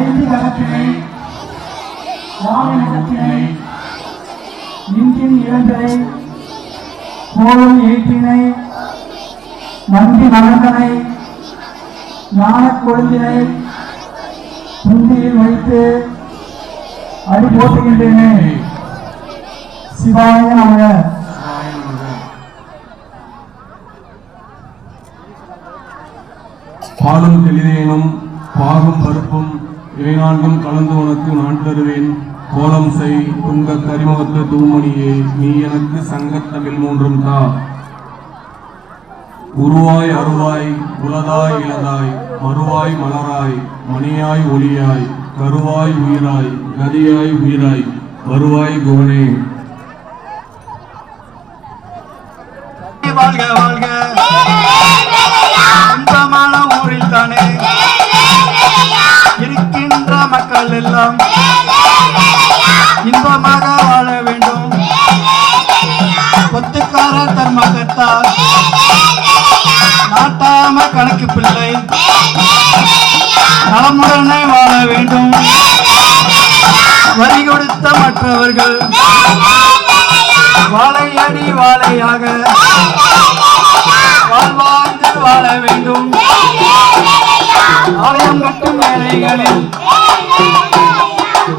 ஐந்து கரத்தினை வாகனத்தினை இன்றின் இளந்தரை கோலம் எழுத்தினை நந்தி மலர்ந்தனை ஞானக் கொழுந்தினை புந்தியில் வைத்து அடி போட்டுகின்றேனே. சிவாய நமக. பாலும் தெளிதேனும் பாகும் பருப்பும் இவை நான்கும் கலந்து உனக்கு நான் தருவேன். கோலம் செய் துங்க கரிமுகத்து தூமணியே, நீ எனக்கு சங்கத்தமிழ் மூன்றும் தா. உருவாய் அருவாய் உலதாய் இலதாய் மறுவாய் மலராய் மணியாய் ஒளியாய் கருவாய் உயிராய் கதியாய் உயிராய் வருவாய் குவனே. வாழ்க வாழ்க இன்பமான ஊரில் தானே இருக்கின்ற மக்கள் எல்லாம் இன்பமாக வாழ வேண்டும். கொத்துக்காரர் தர்மகர்த்தார் நாட்டாம கணக்கு பிள்ளை நலமுடனே வாழ வேண்டும். வரி கொடுத்த மற்றவர்கள் வாழையடி வாழையாக வாழ்வாழ்ந்து வாழ வேண்டும். ஆலயம் கட்டும் வேலைகளில்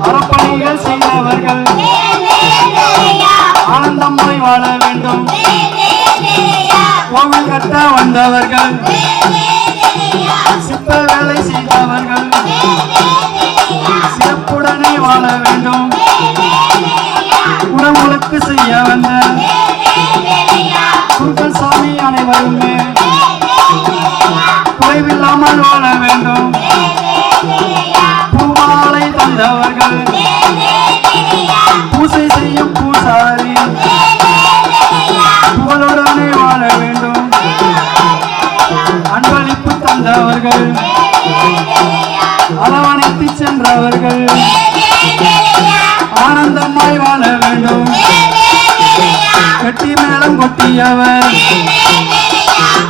அறப்பணிகள் செய்தவர்கள் ஆனந்தமாய் வாழ வேண்டும். கோவில் கட்ட வந்தவர்கள் சிற்ப வேலை செய்தவர்கள் சிறப்புடனே வாழ வேண்டும். உணவுகளுக்கு செய்ய வந்த குருக்கள் சாமி அனைவருமே குறைவில்லாமல் வாழ வேண்டும். பூமாலை தந்தவர்கள் பூசை செய்யும் பூசாரி புகழுடனே வாழ வேண்டும். அன்பளிப்பு தந்தவர்கள் அரவணைத்து சென்றவர்கள் ஆனந்தமாய் வாழ வேண்டும். கட்டி மேளம் கொட்டியவர்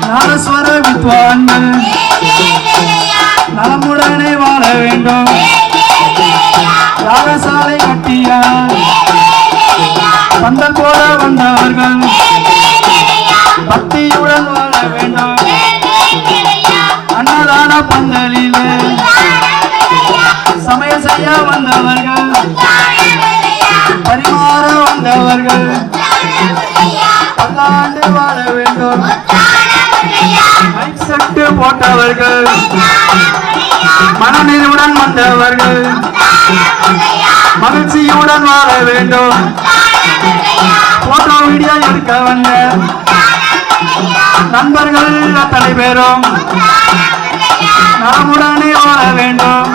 நாதஸ்வர வித்வான்கள் நலமுடனே வாழ வேண்டும். யாகசாலை கட்டியார் பந்தல் போட வந்தவர்கள் பக்தியுடன் வாழ வேண்டும். அன்னதான பந்தலிலே சமையல் செய்ய வந்தவர்கள் பரிமாற வந்தவர்கள் பல்லாண்டு வாழ வேண்டும். மைக் செட்டு போட்டவர்கள் மனநிறைவுடன் வந்தவர்கள் மகிழ்ச்சியுடன் வாழ வேண்டும். போட்டோ வீடியோ எடுக்க வந்த நண்பர்கள் அத்தனை பேரும் நலமுடனே வாழ வேண்டும்.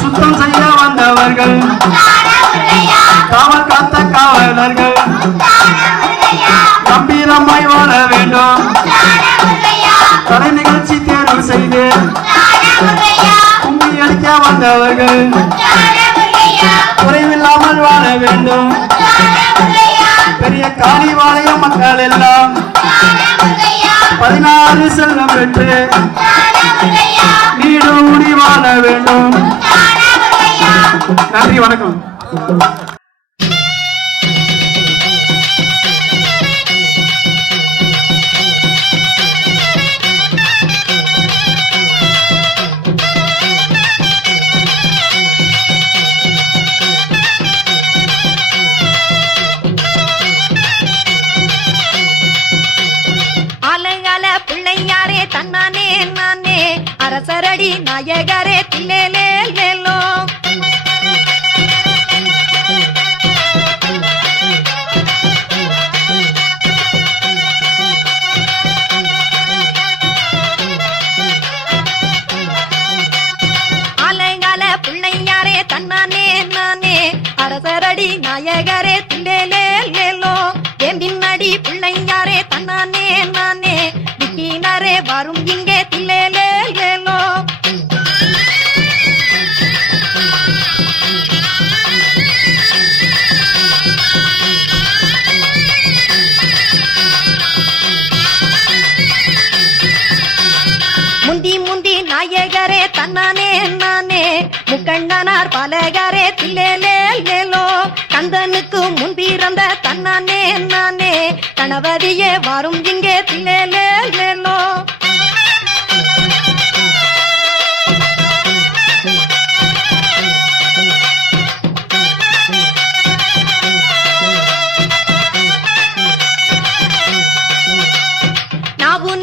சுத்தம் செய்ய வந்தவர்கள் காவல் காத்த காவலர்கள் கம்பீரமாய் வாழ வேண்டும். கலை நிகழ்ச்சி தேர்வு செய்து கும்பி அடிக்க வந்தவர்கள் குறைவில்லாமல் வாழ வேண்டும். பெரிய காளிவாளைய மக்கள் எல்லாம் 16 செல்வம் பெற்று நீடூடி வாழ வேண்டும். நன்றி, வணக்கம். தன்னானே நானே அரசரடி நாயகரே தில்லேலே லேலோ. ஆலங்கால பிள்ளையாரே தன்னானே நானே அரசரடி நாயகரே தில்லேலே லேலோ. என் பின்னாடி பிள்ளையாரே தன்னானே நானே திக்கினாரே வரும் இங்கே தில்லேலே லேலோ. முந்தி முந்தி நாயகரே தன்னானே நானே பாலகரே தில்லேலேலோ கந்தனுக்கு முன் பிறந்த தன்னானே நானே கணவதியே வரும் இங்கே தில்லேலேலோ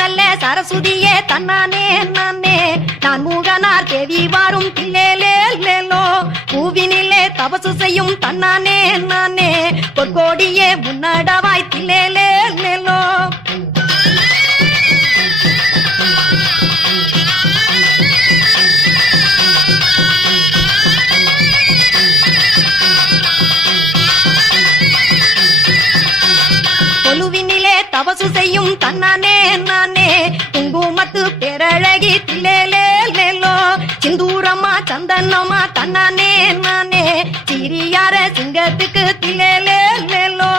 நல்ல சரஸ்வதியே தன்னானே நானே நான் மூகனார் தேவி வாரும் தில்லேலேலோ பூவினிலே தபசு செய்யும் தன்னானே நானே பொற்கோடியே முன்னடவாய் தில்லேலேலோ கொலுவினிலே தபசு செய்யும் தன்னானே நானே குங்குமத்து பேரழகி தில்லேலேலோ சிந்தூரமா சந்தனமா தன்னானே நானே சிறியார சிங்கத்துக்கு தில்லேலேலோ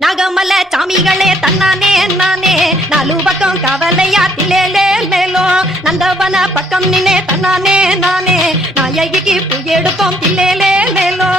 நாகமல்ல சாமிகளே தன்னானே நானே நாலு பக்கம் கவலையா தில்லேலேலோ நந்தவன பக்கம் நின்னே தன்னானே நானே நாயகிக்கு புயெடுப்போம் தில்லேலேலோ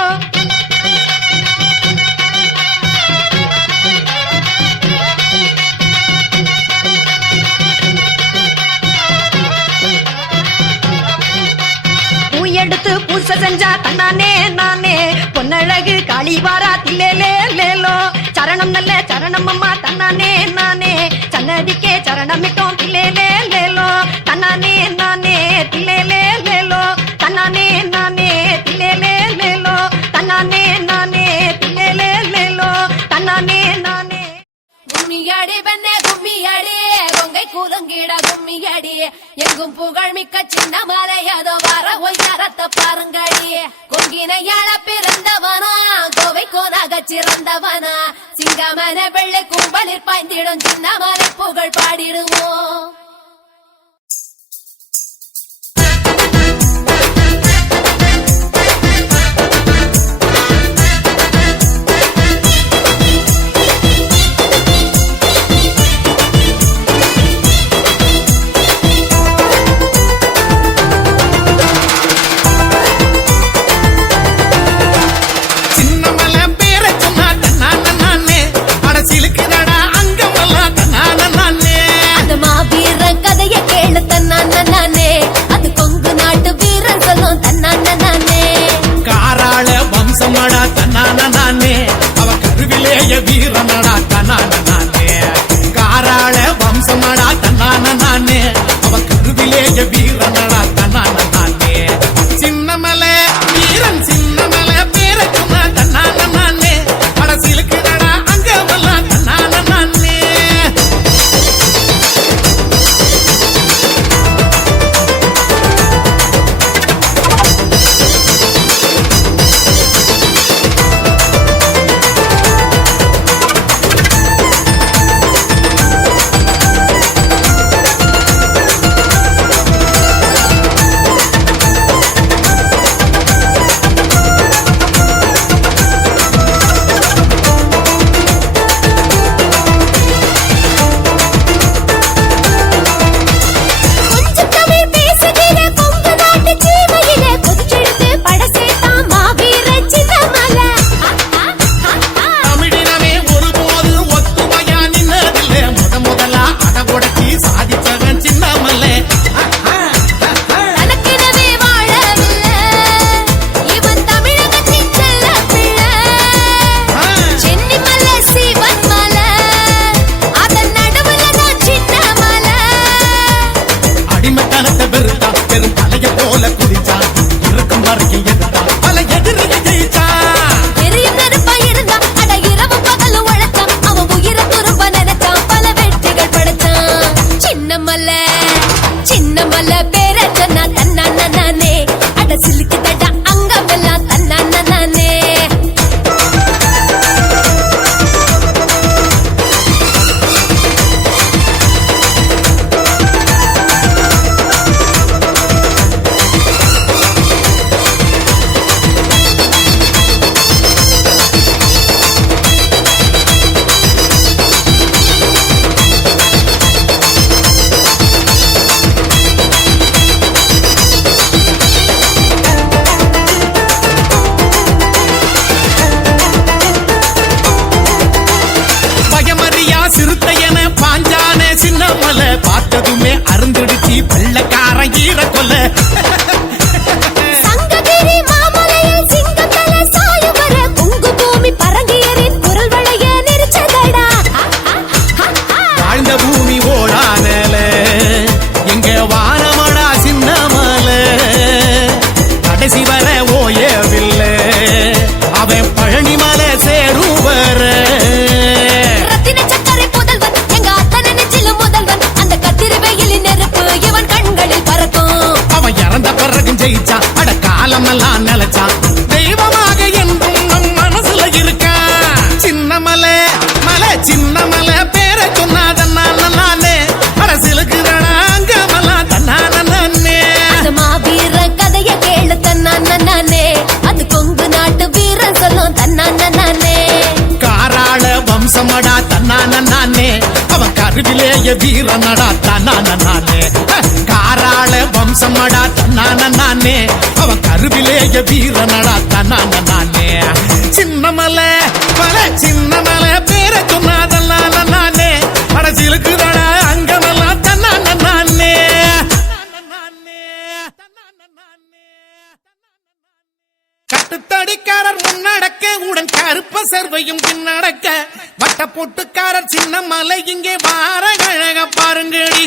எடுத்து பூசை செஞ்சா தன்னானே நானே பொன்னழகு காளிவாரா தில்லேலேலோ சரணம் நல்ல சரணம் அம்மா தன்னானே நானே சன்னதிக்கே சரணமிட்டோம் தில்லேலேலோ தன்னானே நானே தில்லேலேலோ தன்னானே நானே தில்லேலேலோ தன்னானே நானே தில்லேலேலோ தன்னானே நானே கும்மியடி பெண்ணே கும்மியடி கொங்கை கூலங்கிட கும்மியடி எங்கும் புகழ் மிக்க சின்ன மலையதோ வர ஒய்யாரத்தை பாருங்கடி கொங்கினையாள பிறந்தவனா கோவை கோனாக சிறந்தவனா சிங்கமன வெள்ளை கும்பலில் பாய்ந்திடும் சின்ன மலை புகழ் பாடிடுவோம் வீரனடா தன்னான நானே காராள வம்சமடா தன்னான நானே அவ கருவிலேய வீரனடா தன்னான நானே சின்னமலை வீரன் சின்னமலை பேரக்குமா தன்னான நானே படசிலுக்குடா அங்கவெல்லாம் தன்னான நானே வாழலாம் நிலைச்சான் தெய்வமாக என்றும் நம் மனசுல இருக்கா சின்னமலை மலை சின்னமலை பேரை சொன்னாதன்னால நானே அரசியலுக்கு அங்கமெல்லாம் தன்னானே அந்த மாவீர கதைய கேளு தன்னானே அது கொங்கு நாட்டு வீரன் சொல்லும் தன்னானே காராள வம்சமடா தன்னானே அவன் கருவிலேய வீரனடா தன்னானே காராள வம்சமடா தன்னானே அவன் கருவிலேய வீரனடா தன்னானே சின்னமலை மலை சின்னமலை பேரை சொன்னாதெல்லாம் நானே அரசியலுக்கு அங்கமெல்லாம் தன்னானே கட்டுத்தடிக்காரர் முன்னடக்க உடன் கருப்ப சர்வையும் பின்னடக்க வட்ட பொட்டுக்காரர் சின்ன மலை இங்கே வார அழக பாருங்கடி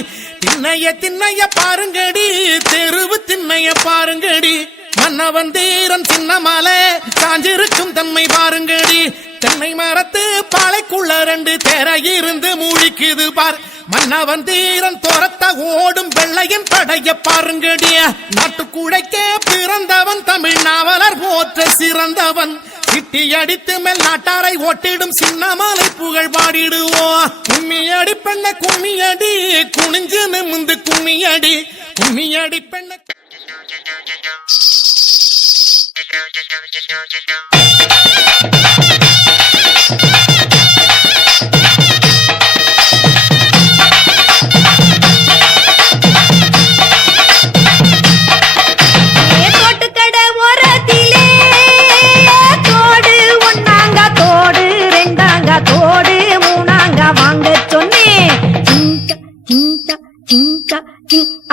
திண்ணைய பாருங்கடி தெருவு திண்ணைய பாருங்கடி மன்னவன் தீரன் சின்ன மலை சாஞ்சிருக்கும் தன்மை பாருங்கடி தென்னை மரத்து பாலைக்குள்ள 2 தேரை இருந்து மூழ்கிக்குது பார் மன்னவன் தீரன் துரத்த ஓடும் வெள்ளையன் படைய பாருங்கடிய நாட்டுக்குழைக்கே பிறந்தவன் தமிழ் நாவலர் போற்ற சிறந்தவன் சிட்டி அடித்து மேல் நாட்டாரை ஓட்டிடும் சின்னமலை புகழ் பாடிடுவோம் கும்மியடி பெண்ண கும்மியடி குனிஞ்சு நிமிந்து கும்மியடி கும்மியடி பெண்ண தோட்டுக்கடை ஓரத்திலே தோடு 1 தோடு 2 தோடு 3 வாங்க சொன்னேன்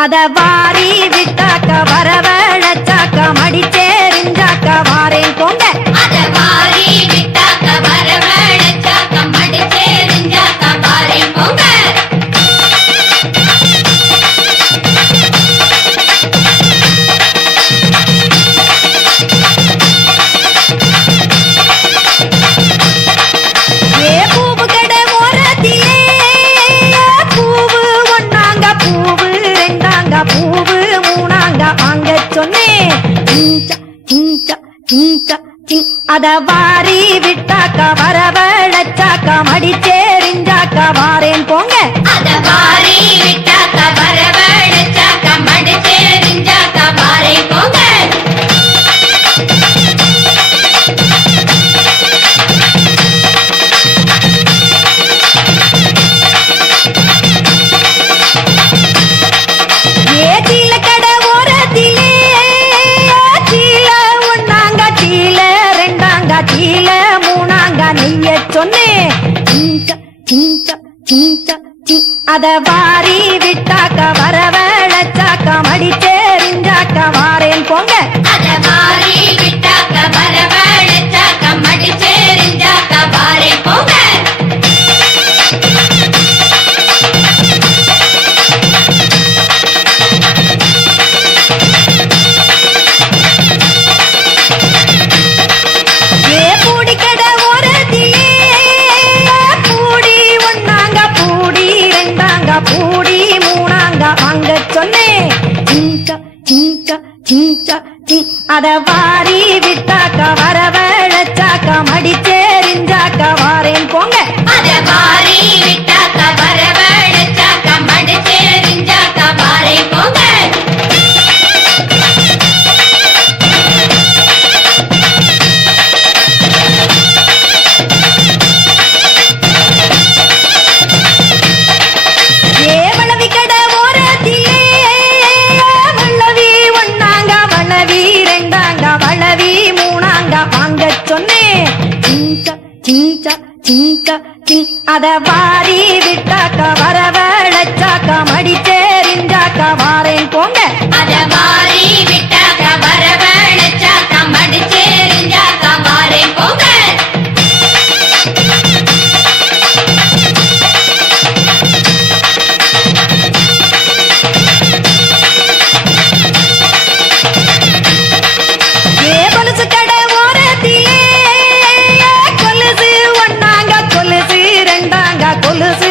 அத வாரி விட்டாக்க வரவழைச்சாக்க மடிச்சேரிஞ்சாக்க வாரேன் போங்க அத வாரி விட்டாக்க வரவழைச்சாக்க மடிச்சேரிஞ்சாக்க வாரே போங்க பூவு கடை ஓரத்திலே பூவு 1 பூவு 2 பூவு 3 வாங்க சொன்னேன் அத வாரி விட்டாக்க வரவழைச்சாக்க மடிச்சேரிஞ்சாக்க வாரேன் போங்க அத வாரி விட்டாக்க வரவழைச்சாக்க மடிச்சேரிஞ்சாக்க வாரே போங்க சீல கடை ஓரத்திலே சீல 1 சீல 2 சீல 3 நெய்ய சொன்னேன் அத வாரி விட்டாக்க வரவழைச்சாக்க மடிச்சேரிஞ்சாக்க வாரேன் போங்க அத வாரி விட்டாக்க வரவழைச்சாக்க மடிச்சேரிஞ்சாக்க வாரே போங்க பூடி கடை ஓரத்திலே பூடி 1 பூடி 2 பூடி 3 வாங்க சொன்னேன் அத வாரி விட்டாக்க வரவழைச்சாக்க மடிச்சேரிஞ்சாக்க வாரேன் போங்க அத வாரி விட்டாக்க வரவழைச்சாக்க மடிச்சேரிஞ்சாக்க வாரே போங்க வளவி கடை ஓரத்திலே வளவி 1 வளவி 2 வளவி 3 வாங்க சொன்னேன் அத வாரி விட்டாக்க வரவழைச்சாக்க மடிச்சேரிஞ்சாக்க வாரேன் போங்க அத வாரி விட்டாக்க வரவழைச்சாக்க மடிச்சேரிஞ்சாக்க வாரே போங்க கொலுசு கடை ஓரத்திலே கொலுசு 1 கொலுசு 2 கொலுசு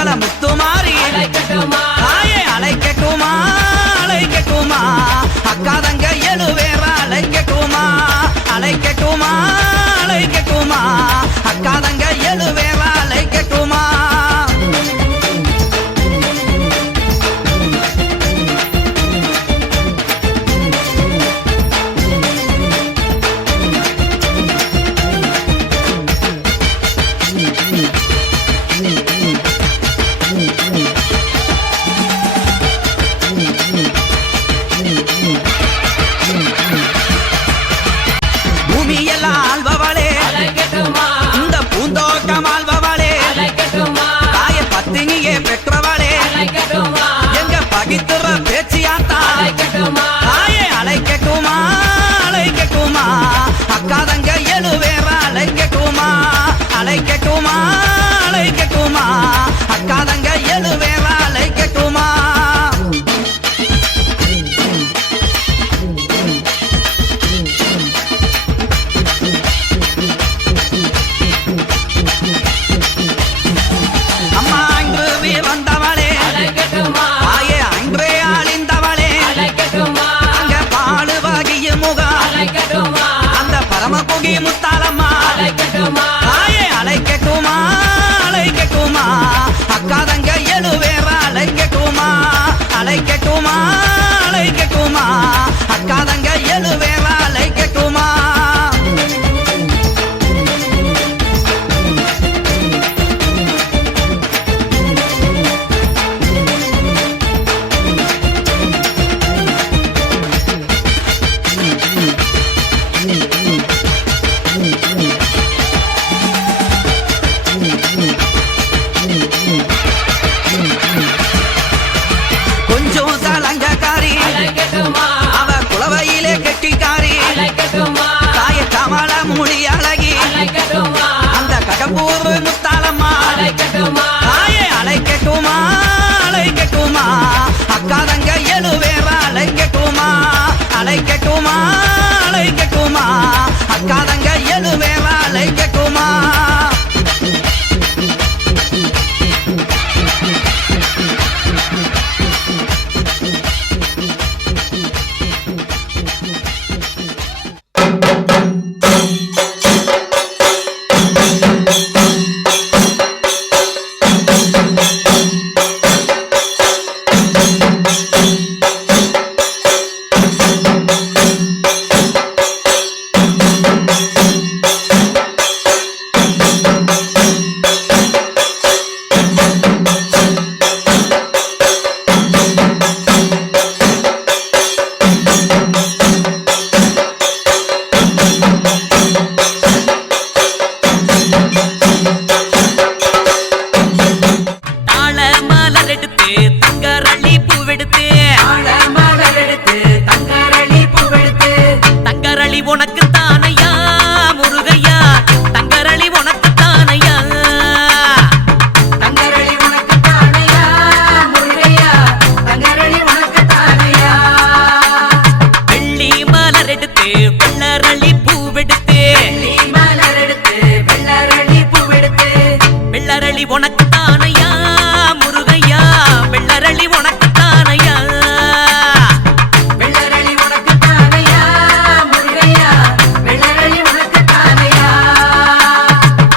மங்கள முத்துமாரி தாயே அழைக்கட்டுமா அழைக்கட்டுமா அக்காதங்க எழுவேற அழைக்கட்டுமா அழைக்கட்டுமா அழைக்கட்டுமா அக்காதங்க எழுவேற அழைக்கட்டுமா பூமியெல்லாம் ஆள்பவளே இந்த பூந்தோட்டம் ஆள்பவளே தாய பத்தினியே பெற்றவளே எங்க பகித்துற பேச்சியாத்தா தாயே அழைக்கட்டுமா அழைக்கட்டுமா அக்காதங்க எழுவேற அழைக்கட்டுமா அழைக்கட்டுமா அழைக்கட்டுமா அக்காதங்க எழுவேற அழைக்கட்டுமா அம்மா அன்று வந்தவளே தாயே அன்றே அழிந்தவளே அங்க பாடு வகிய முகம் அந்த பரமபுகி முத்தாலம்மா தாயே அழைக்கட்டுமா அழைக்கட்டுமா அக்காதங்க எழுவேற அழைக்கட்டுமா அழைக்கட்டுமா அழைக்கட்டுமா அக்காதங்க எழுவேற அழைக்கட்டுமா கொஞ்சம் சலங்கக்காரி அவ குளவையிலே கெட்டிக்காரி தாய கமல மொழி அழகி அந்த கடம்பூர் முத்தாலம்மா தாயே அழைக்கட்டுமா அழைக்கட்டுமா அக்காதங்க எழுவேற அழைக்கட்டுமா அழைக்கட்டுமா அழைக்கட்டுமா அக்காதங்க எழுவேற அழைக்கட்டுமா உனக்கு தானையா முருகையா தங்கரளி உனக்கு தானையா தங்கரளி உனக்கு தானையா முருகையா தங்கரளி உனக்கு தானையா வெள்ளி மலர் எடுத்து வெள்ளரளி பூவெடுத்து வெள்ளி மலர் எடுத்து வெள்ளரளி பூவெடுத்து வெள்ளரளி உனக்கு தானையா முருகையா வெள்ளரளி உனக்கு தானையா வெள்ளரளி உனக்கு தானையா முருகையா வெள்ளரளி உனக்கு தானையா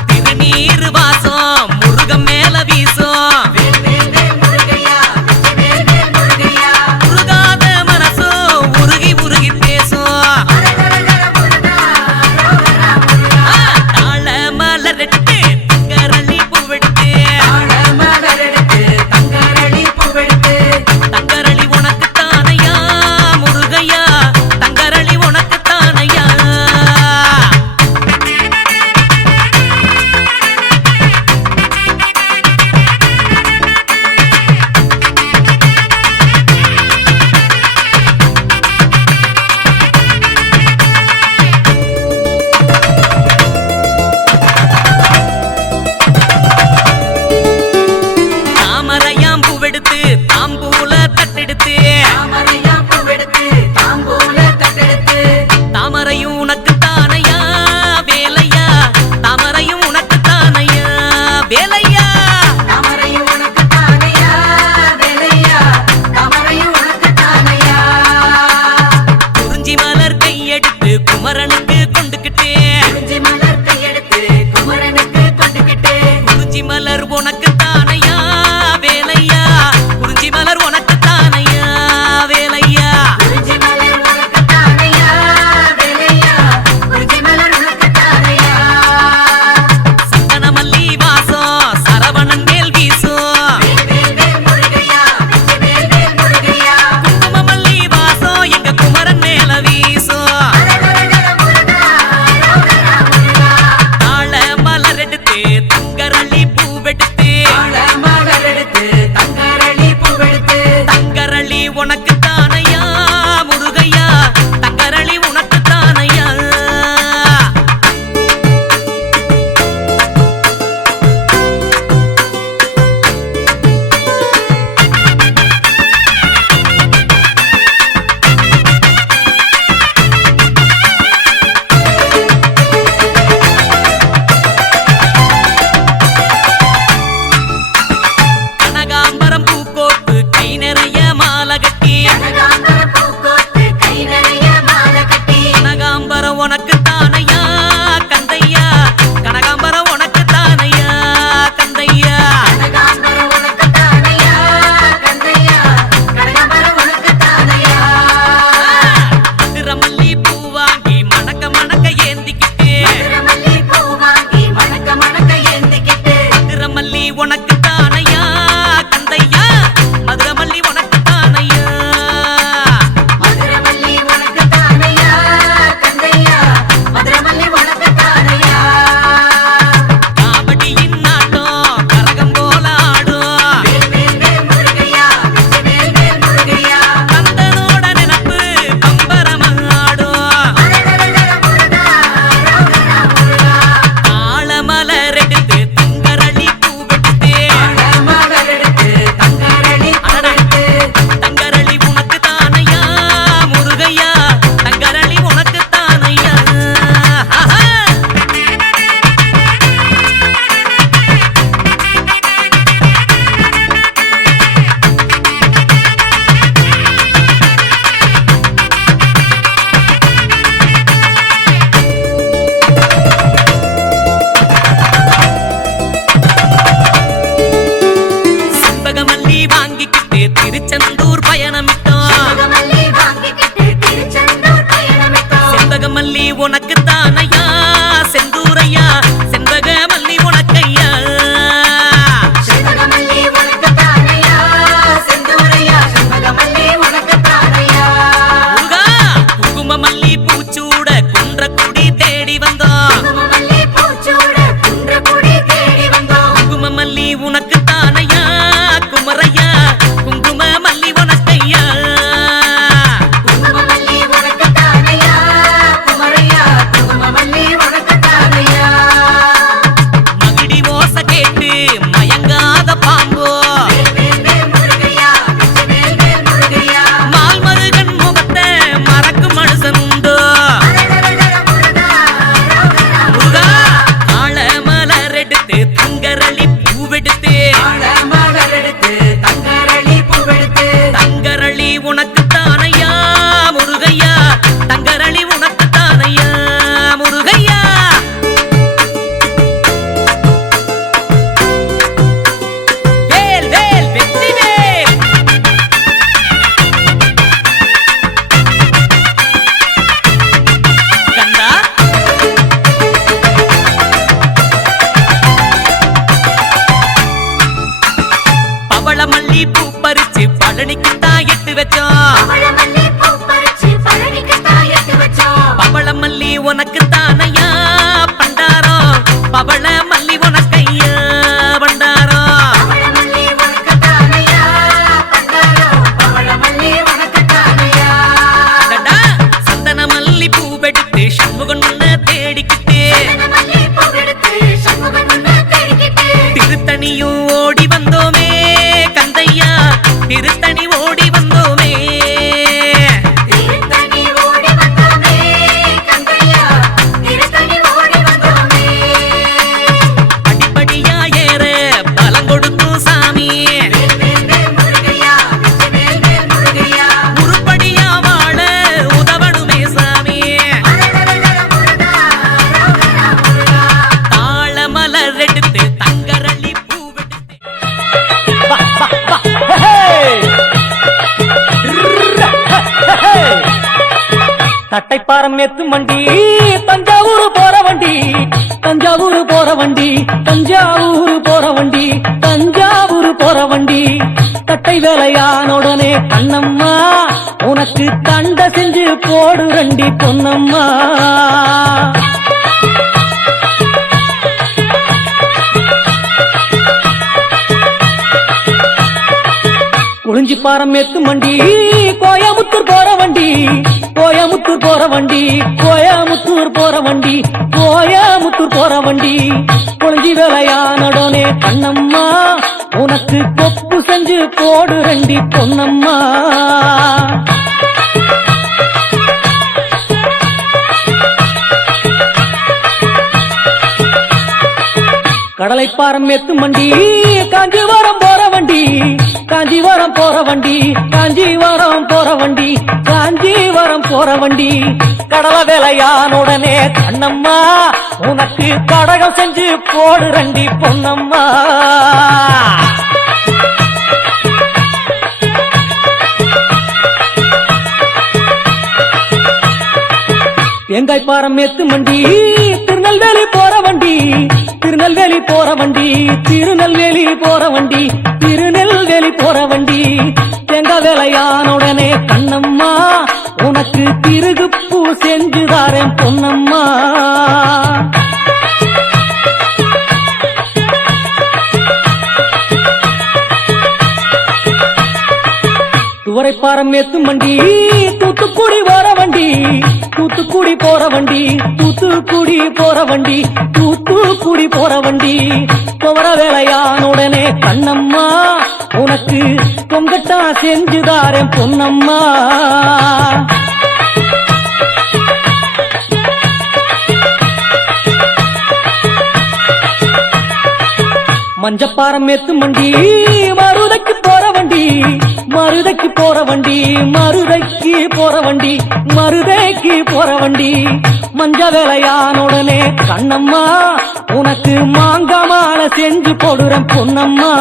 திருநீர் வாசம் முருகம் மேல வீசும் வேல் வேல் வேல் முருகையா வேல் வேல் முருகையா முருகாத மனசும் உருகி உருகி பேசும் அரகரகர முருகா ரோகரா முருகா தாழ மலர் எடுத்து தங்கரளி பூவெடுத்து தாழ மலர் எடுத்து தங்கரளி பூவெடுத்து தங்கரளி உனக்கு தானையா முருகையா தங்கரளி உனக்கு தானையா தாமரையாம் பூவெடுத்து தாம்பூல தட்டெடுத்து தாமரையா பூவெடுத்து தாம்பூல தட்டெடுத்து தாமரையும் உனக்கு தானையா வேலையா தாமரையும் உனக்கு தானையா வேலையா தாமரையும் உனக்கு மாலை கட்டி கை நிறைய மாலை கட்டி கனகாம்பரம் உனக்கு தானையா கந்தையா கனகாம்பரம் உனக்கு தானையா கந்தையா கனகாம்பரம் உனக்கு தானையா கந்தையா கனகாம்பரம் உனக்கு தானையா மதுரமல்லி பூ வாங்கி மணக்க மணக்க ஏந்திக்கிட்டு மதுரமல்லி பூ வாங்கி மணக்க மணக்க ஏந்திக்கிட்டு மதுரமல்லி உனக்கு தானையா கந்தையா மதுரமல்லி உனக்கு தானையா மதுரமல்லி உனக்கு தானையா கந்தையா மதுரமல்லி உனக்கு தானையா காவடியின் நாட்டம் கரகம் போல ஆடும் வேல் வேல் முருகையா வேல் வேல் முருகையா கந்தனோட நினப்பு பம்பரமாடும் முருகா ரோகரா முருகா ஆலமலர் எடுத்து தங்கரளி பூவெடுத்து மலர் எடுத்து தங்கரளி பூவெடுத்து தங்கரளி உனக்கு தானையா முருகையா தங்கரளி உனக்கு தானையா செண்பகமல்லி வாங்கிக்கிட்டு திருச்செந்தூர் பயணமிட்டோம் மல்லி வாங்கிக்கிட்டு திருச்செந்தூர் பயணமிட்டோம் செண்பகமல்லி உனக்கு தானையா செந்தூரையா செண்பகமல்லி உனக்கையா செண்பகமல்லி உனக்கு தானையா செந்தூரையா செண்பகமல்லி உனக்கு தானையா முருகா குங்குமமல்லி பூச்சூட குன்றக்குடி தேடி வந்தோம் குங்குமமல்லி பூச்சூட குன்றக்குடி தேடி வந்தோம் குங்குமமல்லி உனக்கு தானையா குமரையா குங்குமமல்லி உனக்கையா குங்குமமல்லி உனக்கு தானையா குமரையா குங்குமமல்லி உனக்கு தானையா மகிடி ஓசை கேட்டு மயங்காத பாம்போ வேல் வேல் முருகையா வேல் வேல் முருகையா மால்மருகன் முகத்தை மறக்கும் மனுஷன் உண்டோ முருகா ரோகரா முருகா ஆலமலர் எடுத்து தங்கரளி பூவெடுத்து மலர் எடுத்து தங்கரளி பூவெடுத்து தங்கரளி உனக்கு தானையா முருகையா தங்கரளி உனக்கு தானையா முருகையா வேல் வேல் வெற்றி வேல் கந்தா பவளமல்லி பூ பறிச்சு பழனிக்கு தான் எட்டு வச்சோம் பவளமல்லி பூ பறிச்சு பழனிக்கு தாயத்து வச்சோம் பவளமல்லி உனக்கு தானையா பண்டாரம் பவளமல்லி உனக்கையா பண்டாரம் பவளமல்லி உனக்கு தானையா பண்டாரம் பவளமல்லி உனக்கு தானையா அடடா, சந்தனமல்லி பூவெடுத்து சண்முகன் உன்னை தேடிக்கிட்டு மல்லி பூ எடுத்து சண்முகன் முன்ன தேடிக்கிட்டு திருத்தணியும் ஓடி வந்தோமே கந்தையா திருத்தணி ஓடி வந்தோமே திருத்தணி ஓடி வந்தோமே கந்தையா திருத்தணி ஓடி வந்தோமே படிப்படியா ஏற பலம் கொடுக்கும் சாமி வேல் வேல் முருகையா வேல் வேல் முருகையா உருப்படியா வாழ உதவணுமே சாமி முருகா ரோகரா முருகா தாளமலர் எடுத்து தங்கரளி பூவெடுத்து தட்டைப்பாரம் எத்து வண்டி தஞ்சாவூர் போற வண்டி தஞ்சாவூர் போற வண்டி தஞ்சாவூர் போற வண்டி தஞ்சாவூர் போற வண்டி தட்டை வேலையான உடனே கண்ணம்மா உனக்கு கண்ட செஞ்சு போடு ரண்டி பொன்னம்மா குறிஞ்சிப்பாரம் எத்து வண்டி கோயமுத்தூர் போற வண்டி கோயமுத்தூர் போற வண்டி கோயமுத்தூர் போற வண்டி கோயமுத்தூர் போற வண்டி குறிஞ்சி வேலையானடனே கண்ணம்மா உனக்கு கொப்பு செஞ்சு போடு ரண்டி பொன்னம்மா கடலைப்பாரம் எத்து வண்டி காஞ்சிபுரம் போற வண்டி காஞ்சிபுரம் போற வண்டி காஞ்சிபுரம் போற வண்டி காஞ்சிபுரம் போற வண்டி கடல வேலையானுடனே கண்ணம்மா உனக்கு கடகம் செஞ்சு போடு ரண்டி பொன்னம்மா. தேங்காய் பாரம் ஏத்து மண்டி திருநெல்வேலி போற வண்டி திருநெல்வேலி போற வண்டி திருநெல்வேலி போற வண்டி திருநெல்வேலி போற வண்டி தேங்காய் வேலையானுடனே கண்ணம்மா உனக்கு திருகுப்பூ செஞ்சுதாரேன் பொன்னம்மா. துவரைப்பாரம் ஏத்து மண்டி தூத்துக்குடி போற வண்டி தூத்துக்குடி போற வண்டி தூத்துக்குடி போற வண்டி தூத்துக்குடி போற வண்டி துவர வேலையானுடனே கண்ணம்மா உனக்கு பொங்கட்டா செஞ்சுதாரேன் பொன்னம்மா. மஞ்சப்பாரம் ஏத்து மண்டி மருதைக்கு போற வண்டி மருதைக்கு போற வண்டி மருதைக்கு போற வண்டி மருதைக்கு போற வண்டி மஞ்ச வேலையானுடனே கண்ணம்மா உனக்கு மாங்கா மாலை செஞ்சு போடுறேன் பொன்னம்மா.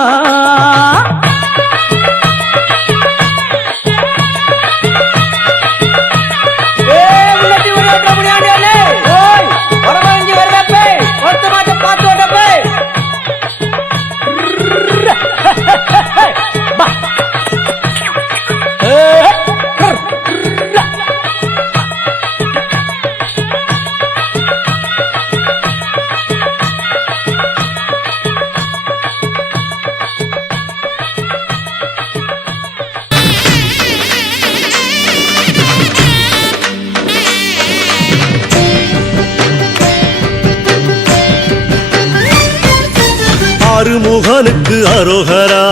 ஆறுமுகனுக்கு அரோகரா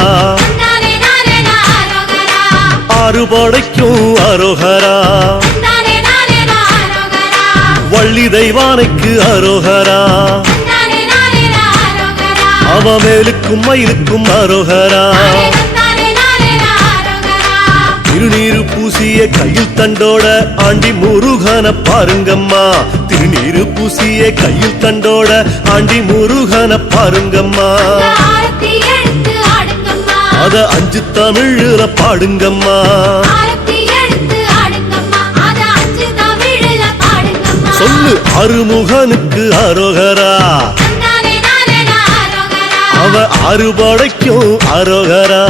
ஆறுபடைக்கும் அரோகரா வள்ளி தெய்வானைக்கு அரோகரா அவ மேலுக்கும் மயிலுக்கும் அரோகரா திருநீரு பூசிய கையில் தண்டோட ஆண்டி முருகன பாருங்கம்மா திருநீரு பூசிய கையில் தண்டோட ஆண்டி முருகன பாருங்கம்மா அத 5 தமிழ்ல பாடுங்கம்மா சொல்லு அறுமுகனுக்கு அரோகரா அவ அறுபடைக்கும் அரோகரா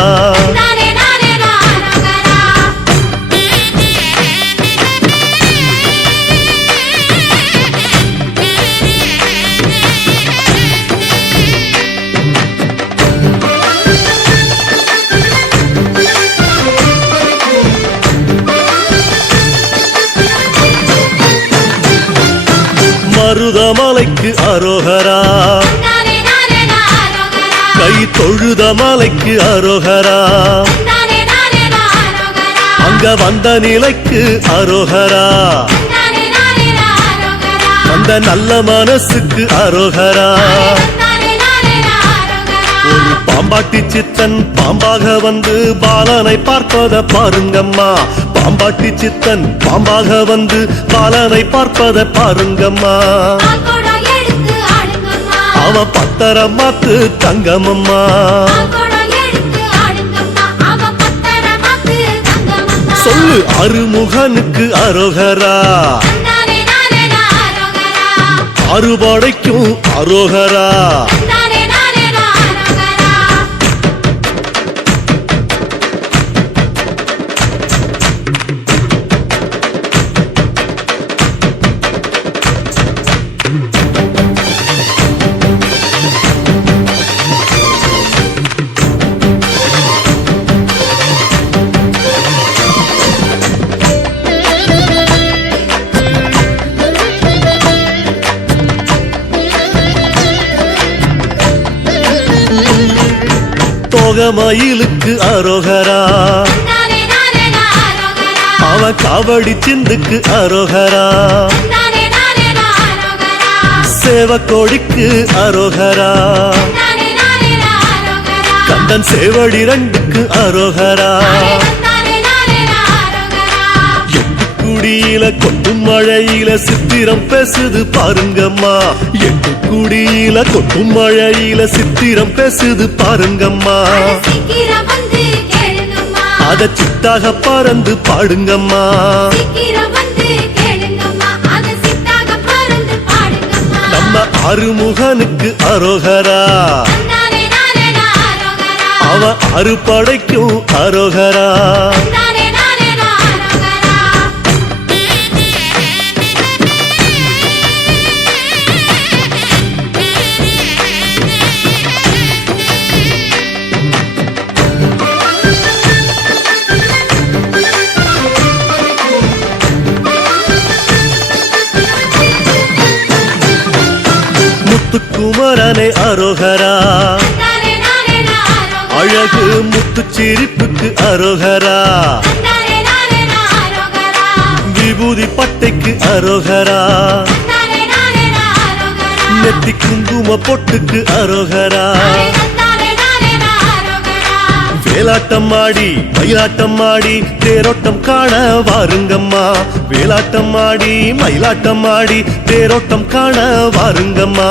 மருதமலைக்கு அரோகரா கை தொழுத மலைக்கு அரோகரா அங்க வந்த நிலைக்கு அரோகரா அந்த நல்ல மனசுக்கு அரோகரா ஒரு பாம்பாட்டி சித்தன் பாம்பாக வந்து பாலனை பார்ப்பத பாருங்கம்மா பாம்பாட்டி சித்தன் பாம்பாக வந்து பாலனை பார்ப்பத பாருங்கம்மா அவ பத்தரமாத்து தங்கமம்மா சொல்லு அறுமுகனுக்கு அரோகரா அறுபடைக்கும் அரோகரா மயிலுக்கு அரோகரா அவ காவடி சிந்துக்கு அரோகரா சேவக்கோடிக்கு அரோகரா கந்தன் சேவடி 2க்கு முகனுக்கு அரோகரா எட்டு குடியில கொட்டும் மழையில சித்திரம் பேசுது பாருங்கம்மா எட்டு குடியில கொட்டும் மழையில சித்திரம் பேசுது பாருங்கம்மா அத சித்தாக பறந்து பாடுங்கம்மா நம்ம அருமுகனுக்கு அரோகரா அவ அறுபடைக்கும் அரோகரா முத்துக்குமரனை அரோகரா அழகு முத்து சிரிப்புக்கு அரோகரா விபூதி பட்டைக்கு அரோகரா நெத்தி குங்கும பொட்டுக்கு அரோகரா வேலாட்டம் ஆடி மயிலாட்டம் ஆடி தேரோட்டம் காண வாருங்கம்மா வேலாட்டம் ஆடி மயிலாட்டம் ஆடி தேரோட்டம் காண வாருங்கம்மா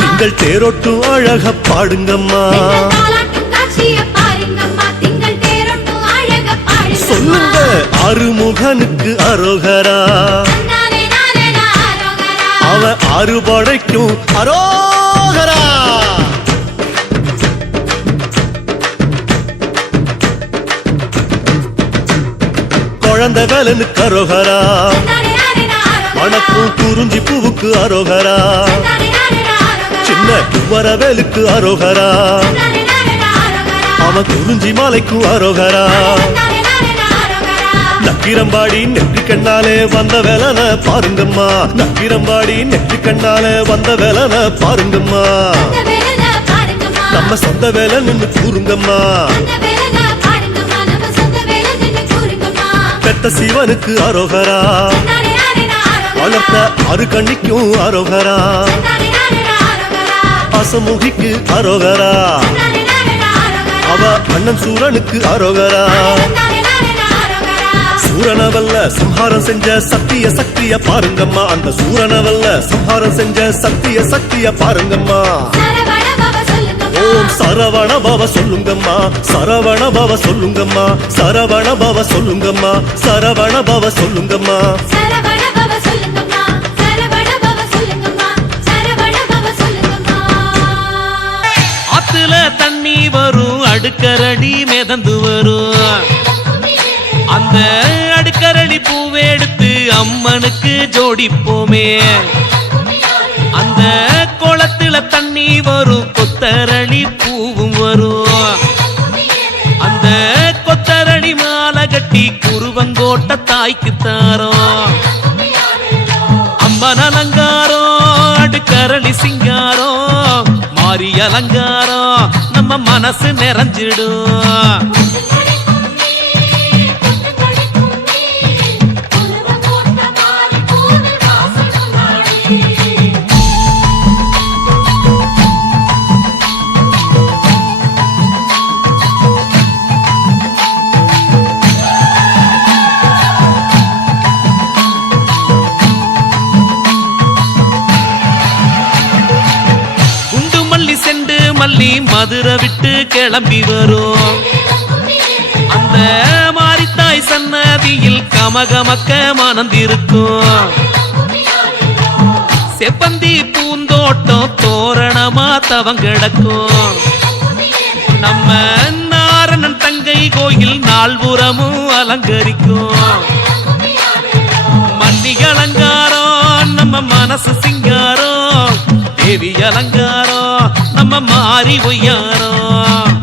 திங்கள் தேரோட்டும் அழக பாடுங்கம்மா சொல்லுங்க அருமுகனுக்கு அரோகரா அவ அறுபடைக்கும் அரோகரா குழந்தை வேலனுக்கு அரோகரா வணக்கம் குறிஞ்சி பூவுக்கு அரோகரா சின்ன குமரவேலுக்கு அரோகரா அவன் குறிஞ்சி மாலைக்கு அரோகரா நக்கிரம்பாடி நெற்றி கண்ணாலே வந்த வேலன பாருங்கம்மா நக்கிரம்பாடி நெற்றி கண்ணாலே வந்த வேலன பாருங்கம்மா நம்ம சொந்த வேலை நின்னு கூறுங்கம்மா பெத்த சிவனுக்கு அரோகரா வளர்த்த அரு கண்ணிக்கும் அரோகரா அசமுகிக்கு அரோகரா அவ அண்ணன் சூரனுக்கு அரோகரா சூரனவல்ல சம்ஹாரம் செஞ்ச சத்திய சக்திய பாருங்கம்மா அந்த சூரனவல்ல சம்ஹாரம் செஞ்ச சத்திய சக்திய பாருங்கம்மா ஓம் சரவண பவ சொல்லுங்கம்மா சரவண பவ சொல்லுங்கம்மா சரவண பவ சொல்லுங்கம்மா சரவண பவ சொல்லுங்கம்மா ஆத்துல தண்ணி வரும் அடுக்கரடி மிதந்து வரும் அந்த அடுக்கரடி பூவெடுத்து அம்மனுக்கு ஜோடிப்போமே அந்த குளத்துல தண்ணி வரும் கொத்தரளி பூவும் வரும் அந்த கொத்தரளி மாலை கட்டி குருவங்கோட்ட தாய்க்கு தாரோம் அம்மன் அலங்காரம் அடுக்கரளி சிங்காரம் மாறி அலங்காரம் நம்ம மனசு நிறைஞ்சிடும் மல்லி மதுரை விட்டு கிளம்பி வரும் அந்த மாரித்தாய் சன்னதியில் கமகமக்க மணந்திருக்கும் செப்பந்தி பூந்தோட்டம் தோரணமா தவங்கிடக்கும் நம்ம நாரணன் தங்கை கோயில் நால்புறமும் அலங்கரிக்கும் மல்லி அலங்காரம் நம்ம மனசு சிங்காரம் தேவி அலங்காரம் நம்ம மாறி ஒய்யாரம்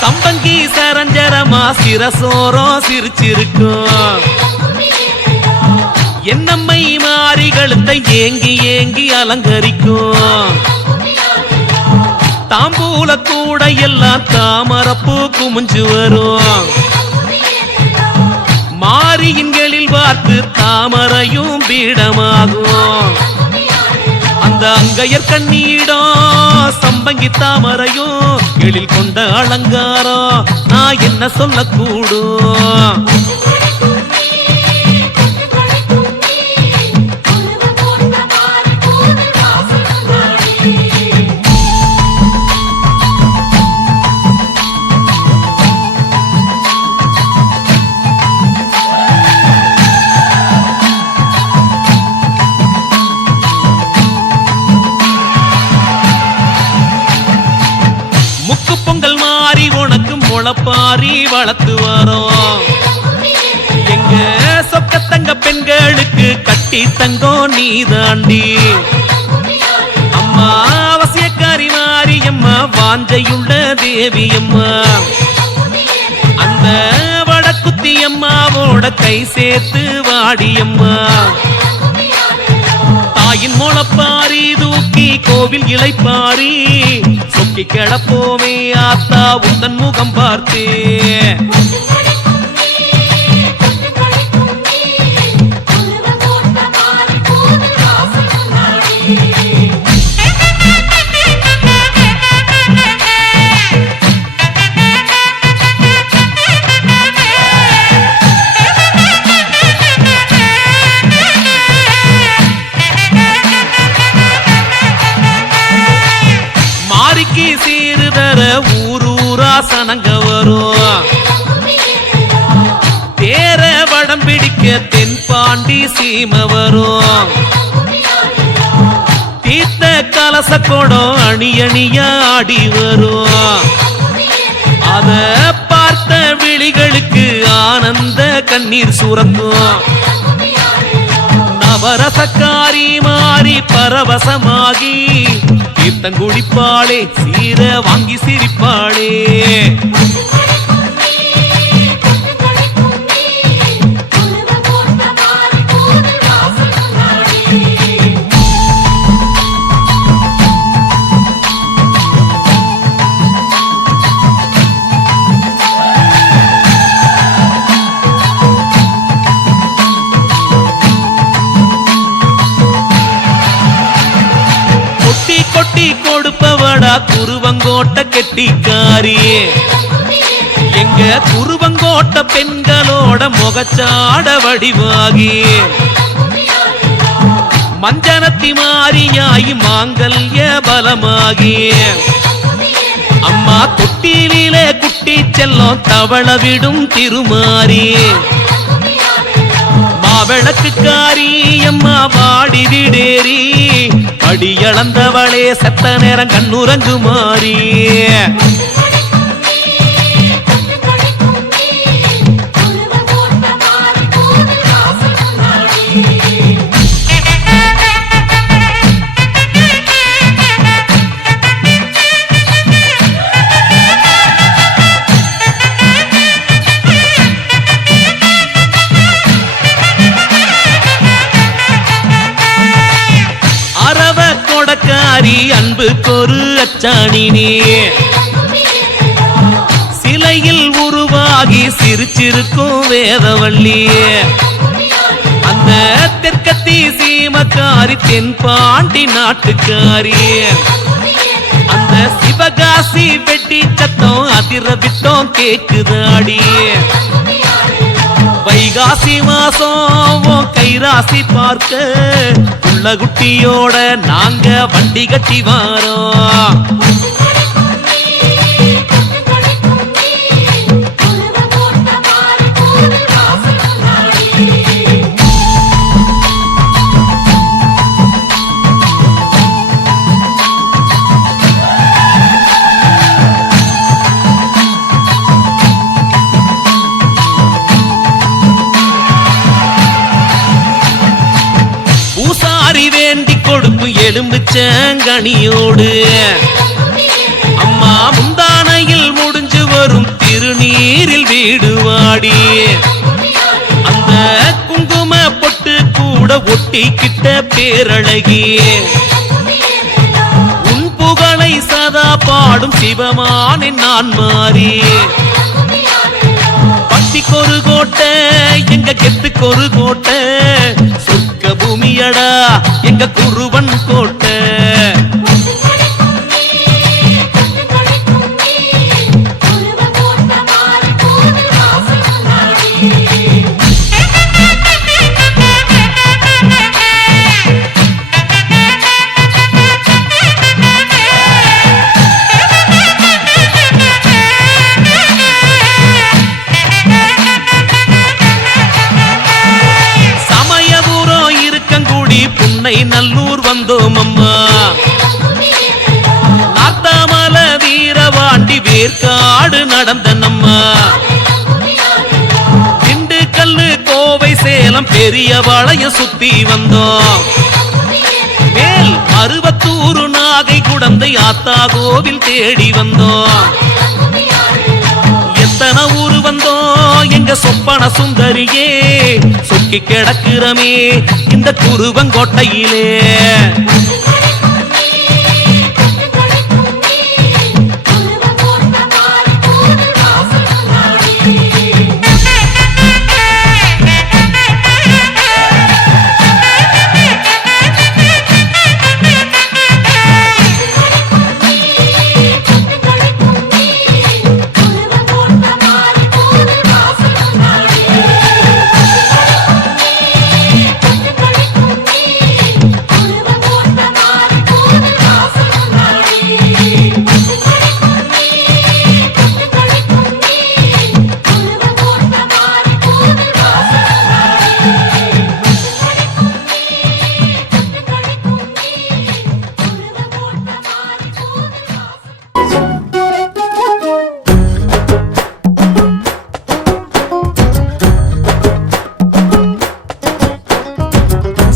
சம்பங்கி சரஞ்சரமா சிரசோரம் சிரிச்சிருக்கும் என்னம்மை மாறி கழுத்தை ஏங்கி ஏங்கி அலங்கரிக்கும் தாம்பூல கூட எல்லாம் தாமரப்பூ குமிஞ்சு வரும் மாரியின்களில் பார்த்து தாமரையும் பீடமாகும் அந்த அங்கையர் கண்ணீடம் சம்பங்கி தாமரையும் எழில் கொண்ட அலங்காரம் நான் என்ன சொல்லக்கூடும் முளப்பாரி வளர்த்து வரோம் எங்க சொக்கத்தங்க பெண்களுக்கு கட்டி தங்கம் நீதாண்டி அம்மா அவசியக்காரி மாரியம்மா வாஞ்சையுள்ள தேவியம்மா அந்த வடக்குத்தி அம்மாவோட கை சேர்த்து வாடியம்மா தாயின் முளப்பாரி தூக்கி கோவில் இளைப்பாரி சொக்கி கிடப்போமே ஆத்தா உந்தன் முகம் பார்த்தே சீருதர ஊரூரா சனங்க வரும் தேர வடம் பிடிக்க தென்பாண்டி சீம வரும் தீர்த்த கலச கொடம் அணி அணியா ஆடி வரும் அத பார்த்த விழிகளுக்கு ஆனந்த கண்ணீர் சுரக்கும் நவரசக்காரி மாறி பரவசமாகி தீர்த்தங்குடிப்பாளே சீர வாங்கி சிரிப்பாளே கொட்டி கொடுப்பவடா குருவங்கோட்ட கெட்டிக்காரி எங்க குருவங்கோட்ட பெண்களோட முகச்சாட வடிவாகி மஞ்சனத்தி மாரியாயி மாங்கல்ய பலமாகி அம்மா தொட்டிலே குட்டி செல்லம் தவள விடும் திருமாரி மாவிளக்குக்காரி அம்மா வாடி விடேரி அடி அளந்தவளே செத்த நேரம் கண்ணுறங்கு மாறி அன்புக்கொரு அச்சாணினே சிலையில் உருவாகி சிரிச்சிருக்கும் வேதவள்ளி அந்த தெற்கத்தி சீமக்காரி தென்பாண்டி நாட்டுக்காரி அந்த சிவகாசி வெட்டி சத்தம் அதிர விட்டோம் கேக்குதாடி வைகாசி மாசம் கைராசி பார்க்க உள்ள குட்டியோட நாங்க வண்டி கட்டி வாரோம் எலும்புச்சங்கனியோடு அம்மா முந்தானையில் முடிஞ்சு வரும் திரு திருநீரில் வீடுவாடி அந்த குங்கும பொட்டு கூட ஒட்டிக்கிட்ட பேரழகி உன் புகழை சதா பாடும் சிவமானே நான் மாறி பட்டிக்கொரு கோட்டை எங்க கெத்துக்கொரு கோட்டை சொர்க்க பூமியடா எங்க குருவன் கோட்டை நல்லூர் வந்தோம் அம்மா நாத்தாமல வீரவாண்டி வேர்க்காடு நடந்த நம்மா திண்டுக்கல்லு கோவை சேலம் பெரிய வளைய சுத்தி வந்தோம் மேல் அருவத்தூரு நாகை குடந்தை ஆத்தா கோவில் தேடி வந்தோம் எத்தனை ஊரு வந்தோம் எங்க சொப்பன சுந்தரியே சொக்கி கிடக்கிறமே இந்த குருவங்கோட்டையிலே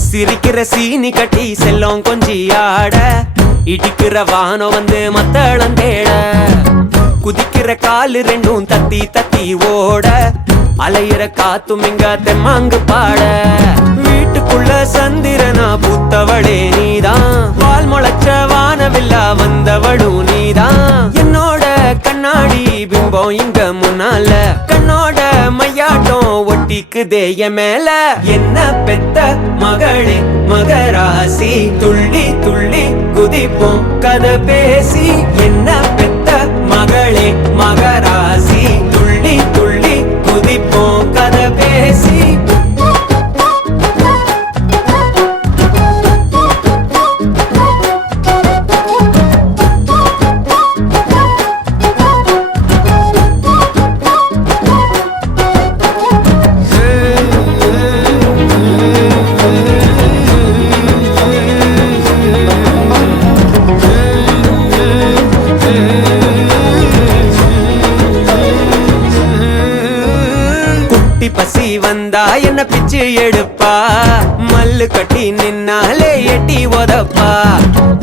சிரிக்கிற சீனி கட்டி செல்லம் கொஞ்சி ஆட இடிக்கிற வானம் வந்து மத்தளம் தேட குதிக்கிற காலு ரெண்டும் தத்தி தத்தி ஓட அலையிற காத்தும் இங்க தெம்மாங்கு பாட வீட்டுக்குள்ள சந்திரனா பூத்தவளே நீதான் பால் முளைச்ச வானவில்லா வந்தவளும் நீதான் என்னோட கண்ணாடி பிம்பம் இங்க முன்னால கண்ணோட மையாட்டம் ஒட்டிக்குதே என் மேல என்ன பெத்த மகளே மகராசி துள்ளி துள்ளி குதிப்போம் கதை பேசி என்ன பெத்த மகளே மகராசி துள்ளி துள்ளி குதிப்போம் கதை பேசி பசி வந்தா என்ன பிச்சு எடுப்பா மல்லு கட்டி நின்னாலே எட்டி உதப்பா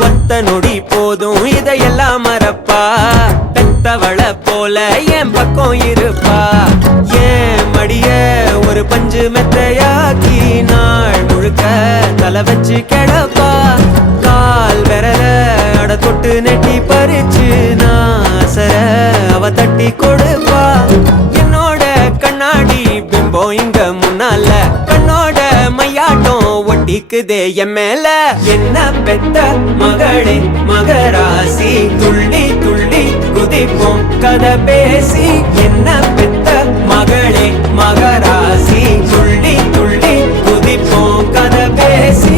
ஒத்த நொடி போதும் இதையெல்லாம் மறப்பா பெத்தவள போல என் பக்கம் இருப்பா ஏன் மடிய ஒரு பஞ்சு மெத்தையாக்கி நாள் முழுக்க தலை வச்சு கிடப்பா கால் விரல அட தொட்டு நெட்டி பறிச்சு நாசர அவ தட்டி கொடுப்பா என்னோட கண்ணாடி பிம்பம் இங்க முன்னால கண்ணோட மையாட்டம் ஒட்டிக்குதே என் மேல என்ன பெத்த மகளே மகராசி துள்ளி துள்ளி குதிப்போம் கதை பேசி என்ன பெத்த மகளே மகராசி துள்ளி துள்ளி குதிப்போம் கதை பேசி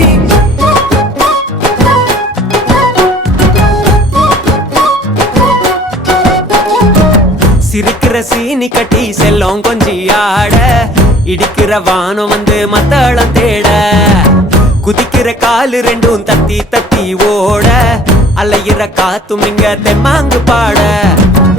சிரிக்கிற சீனி கட்டி செல்லம் கொஞ்சி ஆட இடிக்கிற வானம் வந்து மத்தளம் தேட குதிக்கிற காலு ரெண்டும் தத்தி தத்தி ஓட அலையிற காத்தும் இங்க தெம்மாங்கு பாட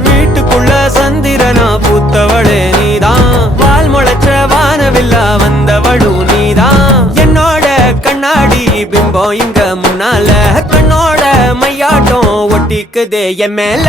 வீட்டுக்குள்ள சந்திரனா பூத்தவளே நீதான் வால் முளைச்ச வானவில்லா வந்தவளும் நீதான் என்னோட கண்ணாடி பிம்பம் இங்க முன்னால கண்ணோட மையாட்டம் ஒட்டிக்குதே என் மேல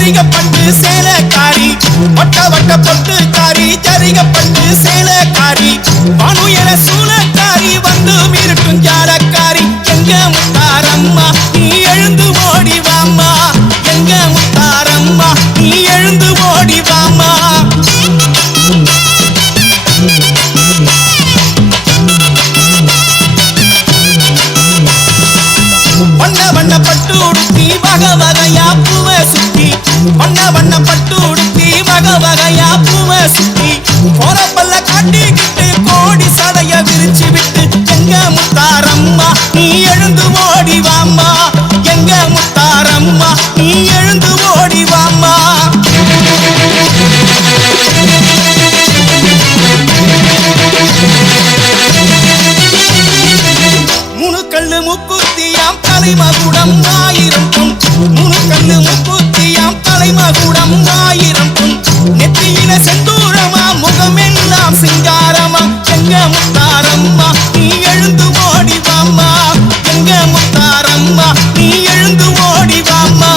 ஜரிகப்பட்டு சேலக்காரி வட்ட வட்ட பொட்டுக்காரி ஜரிகப்பட்டு சேலக்காரி வானுயர சூலக்காரி வந்து மிருட்டும் ஜாலக்காரி எங்க முத்தாரம்மா நீ எழுந்து ஓடி வாம்மா எங்க முத்தாரம்மா நீ எழுந்து ஓடி வாம்மா வண்ண வண்ண பட்டு உடுத்தி வக வகையா பூவை சுத்தி வண்ண வண்ண பட்டு உடுத்தி வக வகையா பூவை சுத்தி கோரப்பல்ல காட்டிக்கிட்டு கோடி சடைய விரிச்சு விட்டு எங்க முத்தாரம்மா நீ எழுந்து ஓடி வாம்மா எங்க முத்தாரம்மா நீ எழுந்து ஓடி வாம்மா முணுக்கல்லு முக்குத்தியாம் தலைமகுடம் 1000 பொன் முணுக்கல்லு முக்குத்தியாம் தலைமகுடம் 1000 பொன் நெத்தியில செந்தூரமா முகமெல்லாம் சிங்காரமா எங்க முத்தாரம்மா நீ எழுந்து ஓடி வாம்மா எங்க முத்தாரம்மா நீ எழுந்து ஓடி வாம்மா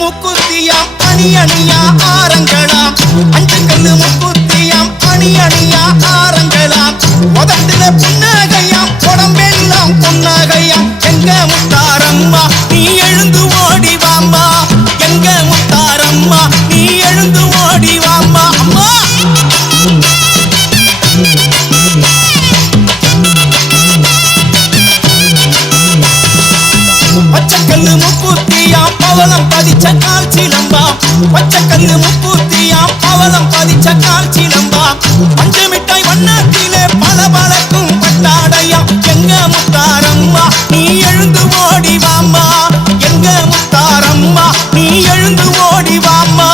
முக்குத்தியாம் அணி அணியா ஆரங்களாம் அஞ்சு கல்லு முக்குத்தியாம் அணி அணியா ஆரங்களாம் உதட்டுல புன்னகையாம் உடம்பெல்லாம் பொன்னகையாம் எங்க முத்தாரம்மா நீ எழுந்து ஓடி வாம்மா எங்க முத்தாரம்மா நீ எழுந்து ஓடி வாம்மா அம்மா பச்சைக்கல்லு முக்குத்தியாம் பவளம் பதிச்ச கால் சிலம்பா பச்சைக்கல்லு முக்குத்தியாம் பவளம் பதிச்ச கால் சிலம்பா பஞ்சு மிட்டாய் வண்ணத்திலே பல பழக்கும் பட்டாடையாம் எங்க முத்தாரம்மா நீ எழுந்து ஓடி வாம்மா எங்க முத்தாரம்மா நீ எழுந்து ஓடி வாம்மா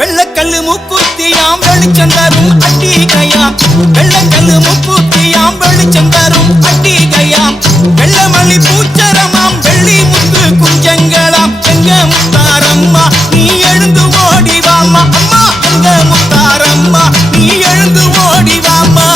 வெள்ளக்கல்லு முக்குத்தியாம் வெளிச்சம் தரும் அட்டிகையாம் வெள்ளக்கல்லு முக்குத்தியாம் வெளிச்சம் தரும் அட்டிகையாம் வெள்ளமல்லி பூச்சரமாம் வெள்ளி முத்து குஞ்சங்களாம் எங்க முத்தாரம்மா நீ எழுந்து ஓடி வாம்மா அம்மா எங்க முத்தாரம்மா நீ எழுந்து ஓடி வாம்மா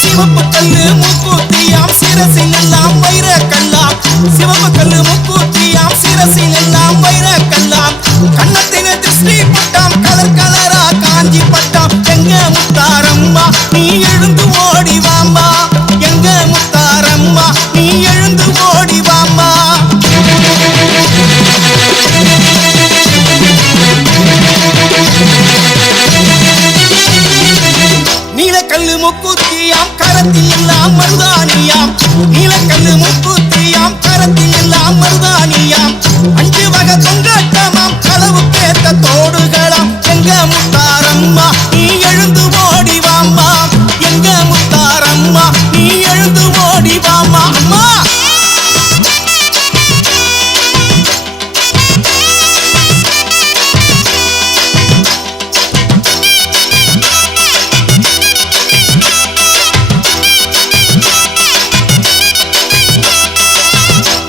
சிவப்பு கல்லு முக்குத்தியாம் சிரசில் எல்லாம் வைர கல்லாம் சிவப்பு கல்லு முக்குத்தியாம் சிரசில் எல்லாம் வைர கல்லாம் கண்ணத்தின திருஷ்டி பட்டாம் கலர் கலரா காஞ்சி பட்டாம் எங்க முத்தாரம்மா நீ எழுந்து ஓடி வாம்மா எங்க முத்தாரம்மா நீ எழுந்து ஓடி வாம்மா நீலக்கல்லு முக்குத்தியாம் கரத்தில் எல்லாம் மருதானியாம் நீலக்கல்லு முக்குத்தியாம் கரத்தில் எல்லாம் மருதானியாம் 5 வகை தொங்கட்டமாம் களவு கேட்ட தோடுகளாம் எங்க முத்தாரம்மா நீ எழுந்து ஓடி வாம்மா எங்க முத்தாரம்மா நீ எழுந்து ஓடி வாம்மா அம்மா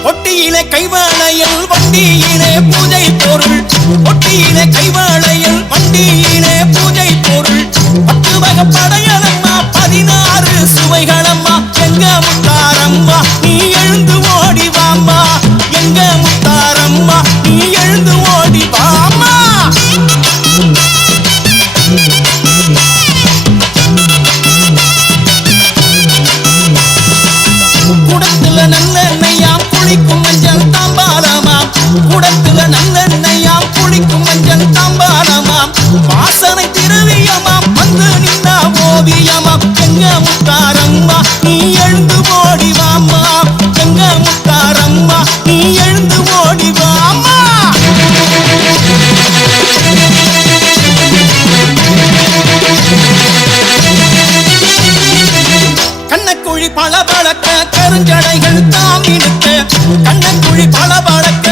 ஒட்டியிலே கைவாளையில் வண்டியிலே பூஜை பொருள் ஒட்டியிலே கைவாளையில் வண்டியிலே பூஜை பொருள் 10 வகை படையலம்மா 16 சுவைகளம்மா எங்க முத்தாரம்மா நீ எழுந்து ஓடி வாம்மா எங்க முத்தாரம்மா நீ எழுந்து ஓடி வாம்மா குடத்துல நல்லெண்ணெயாம் குளிக்கும் மஞ்சள் தாம்பாலமாம் குடத்துல நல்லெண்ணெயாம் குளிக்கும் மஞ்சள் தாம்பாலமாம் வாசனை திரவியமாம் வந்து நின்னா ஓவியமாம் எங்க முத்தாரம்மா நீ எழுந்து ஓடி வாம்மா எங்க முத்தாரம்மா நீ எழுந்து ஓடி வாம்மா கண்ணக்குழி பளபளக்க கருஞ்சடைகள் தாம் இழுக்க கண்ணக்குழி பளபளக்க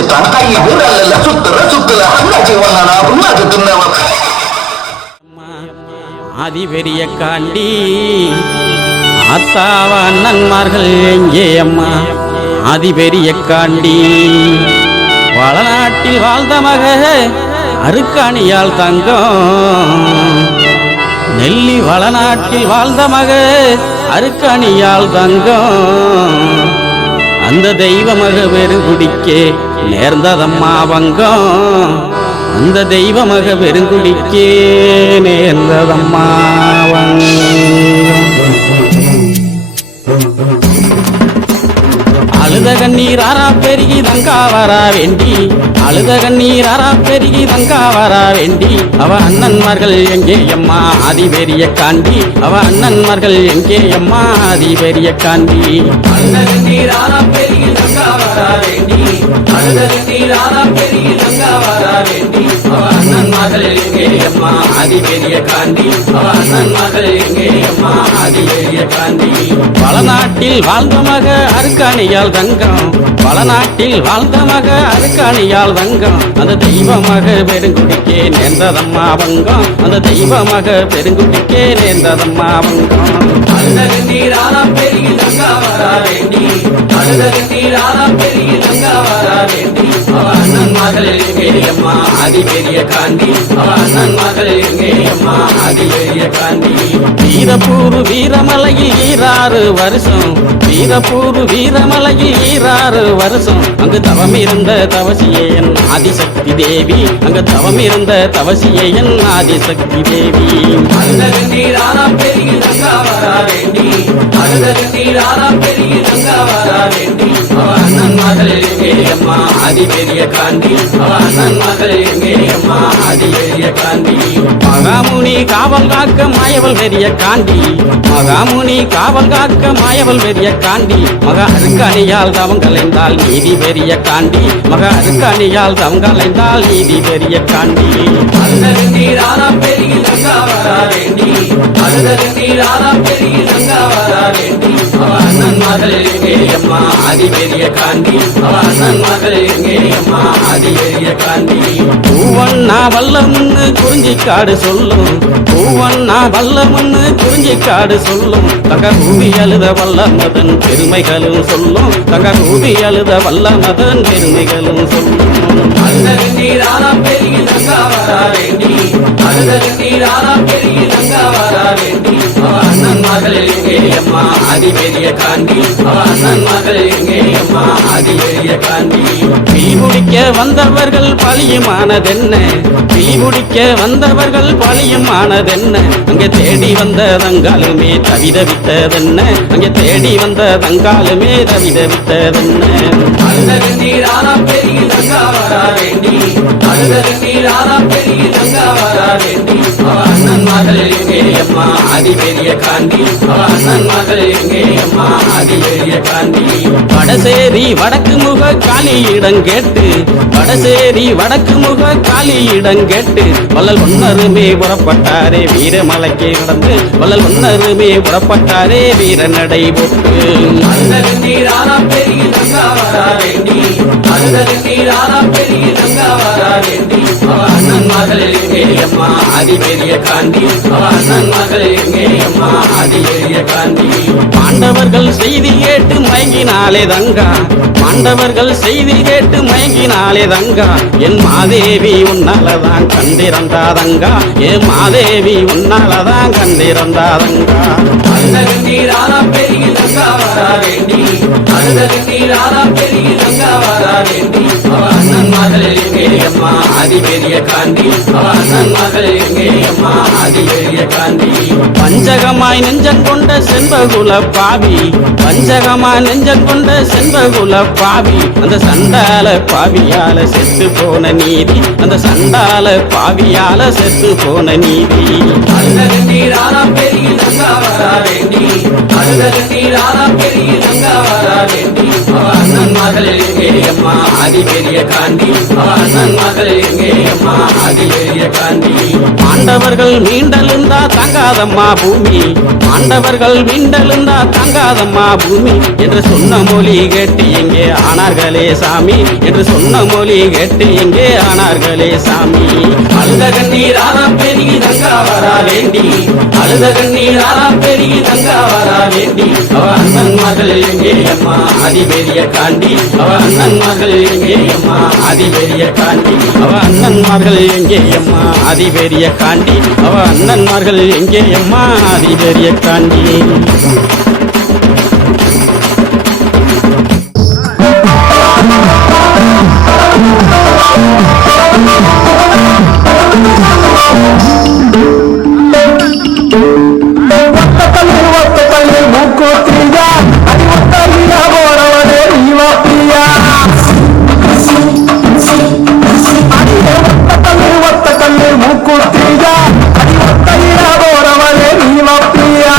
குடிச்சுட்டான் கை விரல்ல சுத்துல அண்ணாச்சி வந்தானா உன்னாக்கு தின்னவன் ஆதி பெரிய காண்டி ஆத்தாவ அண்ணன்மார்கள் எங்கே அம்மா ஆதி பெரிய காண்டி வளநாட்டில் வாழ்ந்த மக அருக்காணியால் தங்கம் நெல்லி வளநாட்டில் வாழ்ந்த மக அருக்காணியால் தங்கம் அந்த தெய்வ மக பெருங்குடிக்கே நேர்ந்ததம்மா வங்கம் அந்த தெய்வ மக பெருங்குடிக்கே நேர்ந்ததம்மா வங்கம் அழுத கண்ணீர் ஆறா பெருகி தங்கா வரா வேண்டி அழுத கண்ணீர் ஆறா பெருகி தங்கா வரா வேண்டி அவ அண்ணன்மார்கள் எங்கே அம்மா ஆதி பெரிய காண்டி அவ அண்ணன்மார்கள் எங்கே அம்மா ஆதி பெரிய காண்டி அழுத கண்ணீர் ஆறா பெருகி தங்கா வரா வேண்டி அழுத கண்ணீர் ஆறா பெருகி தங்கா வரா வேண்டி அவ அண்ணன்மார்கள் எங்கே அம்மா ஆதி பெரிய காண்டி அவ அண்ணன்மார்கள் எங்கே அம்மா ஆதி பெரிய காண்டி வளநாட்டில் வாழ்ந்த மக அருக்காணியால் தங்கம் வளநாட்டில் வாழ்ந்த மக அருக்காணியால் தங்கம் அந்த தெய்வமாக பெருங்குடிக்கே நேர்ந்ததம்மா வங்கம் அந்த தெய்வமாக பெருங்குடிக்கே நேர்ந்ததம்மா வங்கம் அழுத கண்ணீர் ஆறா பெருகி தங்கா வரா வேண்டி அழுத கண்ணீர் ஆறா பெருகி தங்கா வரா வேண்டி அவ அண்ணன் மகள் எங்கே அம்மா ஆதி பெரிய காண்டி அவ அண்ணன் மகள் எங்கே அம்மா ஆதி பெரிய காண்டி வீரப்பூர் வீரமலையில் 6 வருஷம் வீரப்பூர் வீரமலையில் 6 வருஷம் அங்கு தவம் இருந்த தவசியே என் ஆதிசக்தி தேவி அங்கு தவம் இருந்த தவசியே என் ஆதிசக்தி தேவி அழுத கண்ணீர் ஆறா பெருகி தங்கா வரா வேண்டி அழுத கண்ணீர் ஆறா பெருகி தங்கா வரா வேண்டி அவ அண்ணன் மகள் எங்கே அம்மா ஆதி பெரிய காண்டி அவ அண்ணன் மகள் எங்கே அம்மா ஆதி பெரிய காண்டி மகாமுனி காவல் காக்க மாயவள் பெரிய காண்டி மகாமுனி காவல் காக்க மாயவள் பெரிய காண்டி மக அருக்காணியால் தவம் கலைந்தால் நீதி பெரிய காண்டி மக அருக்காணியால் தவம் கலைந்தால் நீதி பெரிய காண்டி அழுத கண்ணீர் ஆறா பெருகி தங்கா வரா வேண்டி அழுத கண்ணீர் ஆறா பெருகி தங்கா வரா வேண்டி அவ அண்ணன் மகள் எங்கே அம்மா ஆதி பெரிய காண்டி அவ அண்ணன் மகள் எங்கே அம்மா ஆதி பெரிய காண்டி பூவண்ணா வல்லம்னு குறிஞ்சிக்காடு சொல்லும் பூவண்ணா வல்லம்னு குறிஞ்சிக்காடு சொல்லும் தங்க கூவி அழுத வல்லமதன் பெருமைகளும் சொல்லும் தங்க கூவி அழுத வல்லமதன் பெருமைகளும் சொல்லும் அழுத கண்ணீர் ஆறா பெருகி தங்கா வரா வேண்டி அழுத கண்ணீர் ஆறா பெருகி தங்கா வரா வேண்டி அவ அண்ணன் மகள் எங்கே அம்மா ஆதி பெரிய காண்டி அவ அண்ணன் மகள் எங்கே அம்மா ஆதி பெரிய காண்டி தீ முடிக்க வந்தவர்கள் பழியுமானதென்ன தீ முடிக்க வந்தவர்கள் பழியுமானதென்ன அங்கே தேடி வந்த தங்காலுமே தவிதவித்ததென்ன அங்கே தேடி வந்த தங்காலுமே தவிதவித்ததென்ன அழுத கண்ணீர் ஆறா பெருகி தங்கா வரா வேண்டி அழுத கண்ணீர் ஆறா பெருகி தங்கா வரா வேண்டி அவ அண்ணன் மகள் எங்கே அம்மா ஆதி பெரிய காண்டி அவ அண்ணன் மகள் எங்கே அம்மா ஆதி பெரிய காண்டி வடசேரி வடக்கு முக காளியிடம் கேட்டு வடசேரி வடக்கு முக காளியிடம் கேட்டு வள்ளல் ஒன்னருமே புறப்பட்டாரே வீரமலைக்கு நடந்து வள்ளல் ஒன்னருமே புறப்பட்டாரே வீர நடை போட்டு அழுத கண்ணீர் ஆறா பெருகி தங்கா வரா வேண்டி அழுத கண்ணீர் ஆறா பெருகி தங்கா வரா வேண்டி அவ அண்ணன் மகள் எங்கே அம்மா ஆதி பெரிய காண்டி அவ அண்ணன் மகள் எங்கே அம்மா ஆதி பெரிய காண்டி பாண்டவர்கள் செய்தி கேட்டு மயங்கினாலே தங்கா பாண்டவர்கள் செய்தி கேட்டு மயங்கினாலே தங்கா என் மாதேவி உன்னாலதான் கண்டிருந்தாதங்கா என் மாதேவி உன்னாலதான் கண்டிருந்தாதங்கா அழுத கண்ணீர் ஆறா பெருகி தங்கா வரா வேண்டி அழுத கண்ணீர் ஆறா பெருகி தங்கா வரா வேண்டி அவ அண்ணன் மகள் எங்கே அம்மா ஆதி பெரிய காண்டி அவ அண்ணன் மகள் எங்கே அம்மா ஆதி பெரிய காண்டி பஞ்சகமாய் நெஞ்சம் கொண்ட செண்பகுல பாவி பஞ்சகமாய் நெஞ்சம் கொண்ட செண்பகுல பாவி அந்த சண்டால பாவியால செத்து போன நீதி அந்த சண்டால பாவியால செத்து போன நீதி அழுத கண்ணீர் ஆறா பெருகி தங்கா வரா வேண்டி அழுத கண்ணீர் ஆறா பெருகி தங்கா வரா வேண்டி அவ அண்ணன் மகள் எங்கே எங்கேயம்மா அதிபெரிய காண்டி அவ அண்ணன் மகள் எங்கேயம்மா அதிபெரிய காண்டி ஆண்டவர்கள் மீண்டெழுந்தா தங்காதம்மா பூமி ஆண்டவர்கள் மீண்டெழுந்தா தங்காதம்மா பூமி என்று சொன்ன மொழி கேட்டு எங்கே ஆனார்களே சாமி என்று சொன்ன மொழி கேட்டு எங்கே ஆனார்களே சாமி அழுத கண்ணீர் ஆனா பெருகி தங்கா வரா வேண்டி அழுத கண்ணீர் ஆனா பெருகி தங்கா வரா வேண்டி அவ அண்ணன் மகள் எங்கேயம்மா அதிபெரிய காண்டி அவ அண்ணன் மகள் எங்கேயம்மா அதிபெரிய காண்டி அவ அண்ணன் மகள் எங்கேயம்மா அதிபெரிய காண்டி அவ அண்ணன் மகள் எங்கேயம்மா அதிபெரிய காண்டி மூக்கூத்தியா அறிவத்தையா போறவனே நீவா பிரியா ஒத்த கல்லு மூக்கூத்தியா அறிவத்தையா போறவனே நீவா பிரியா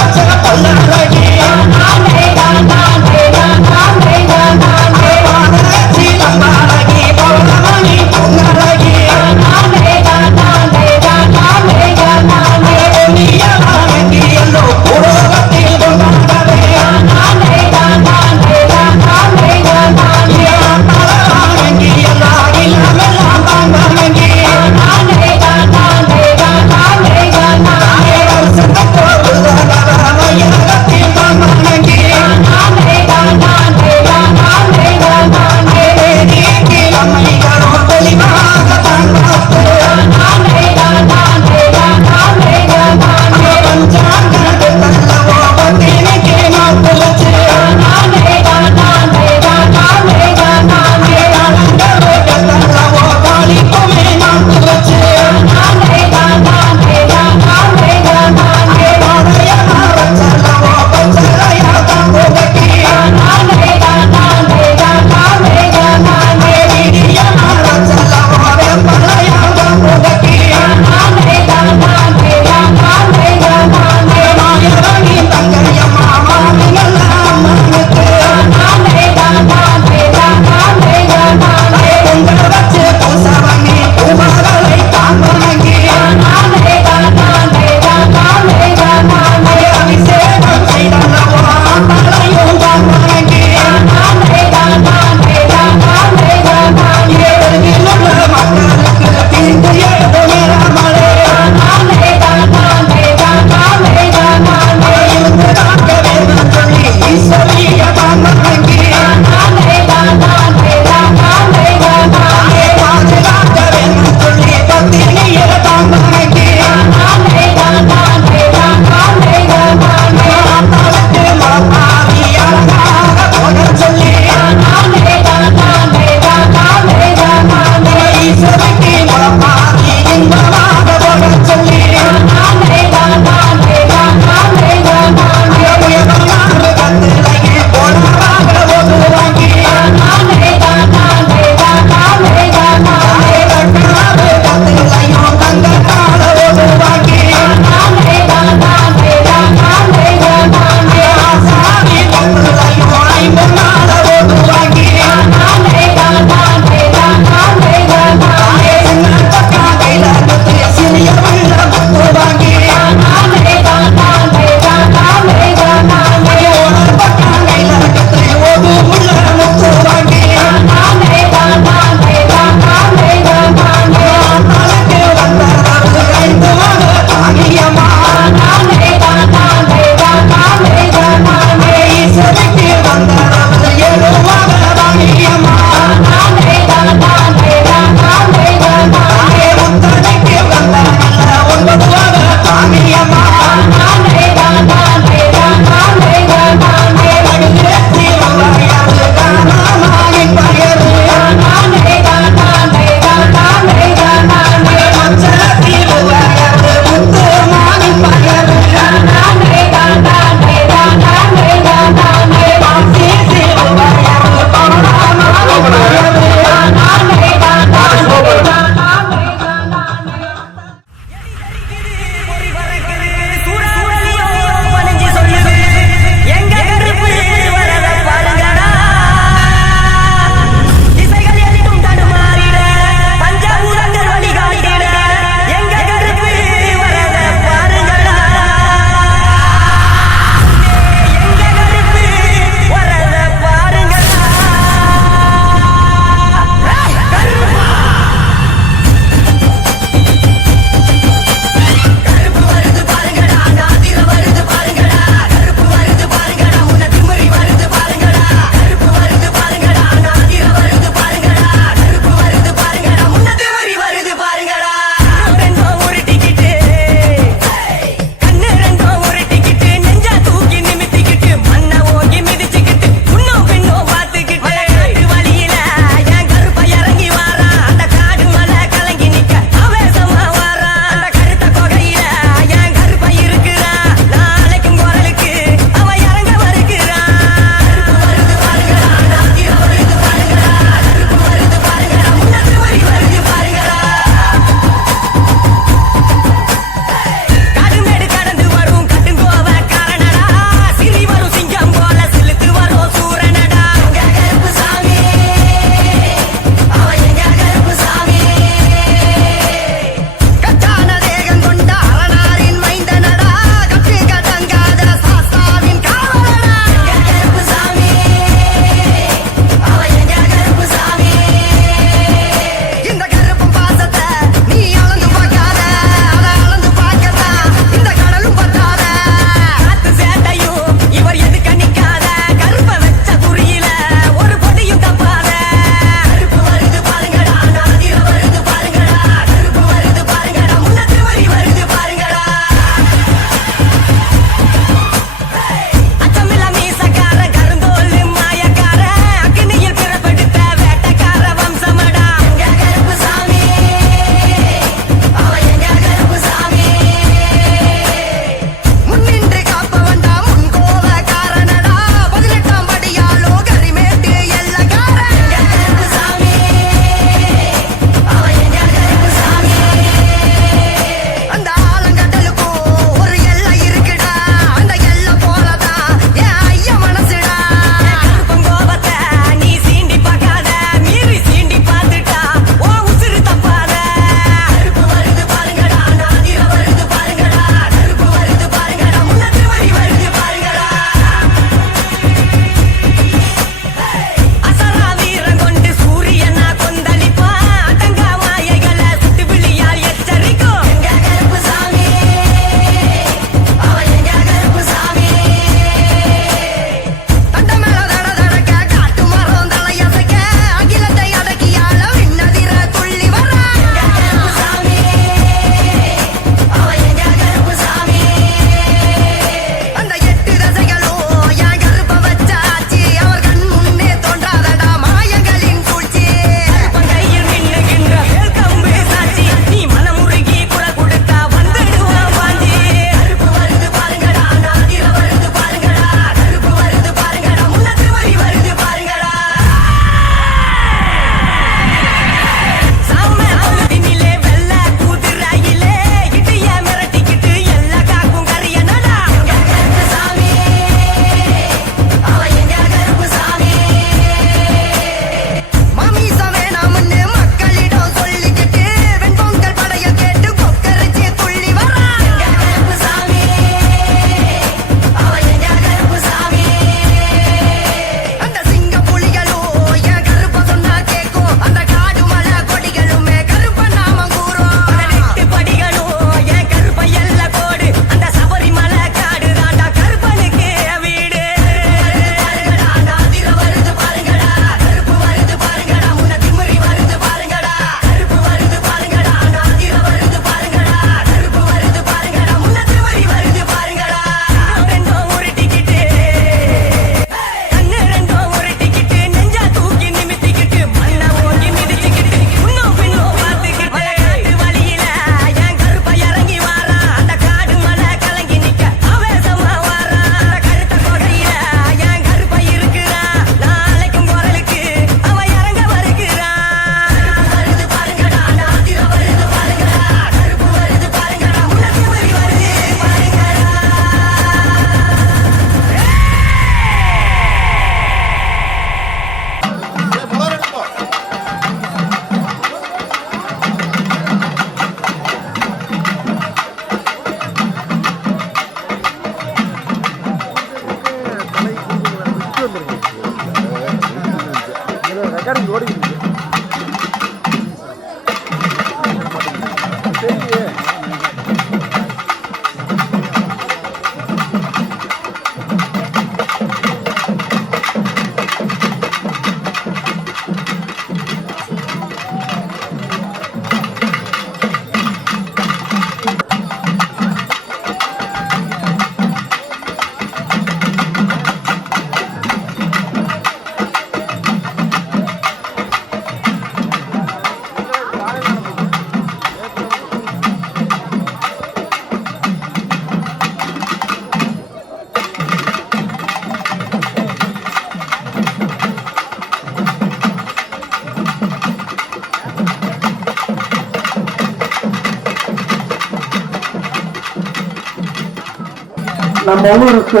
நம்ம ஊருக்கு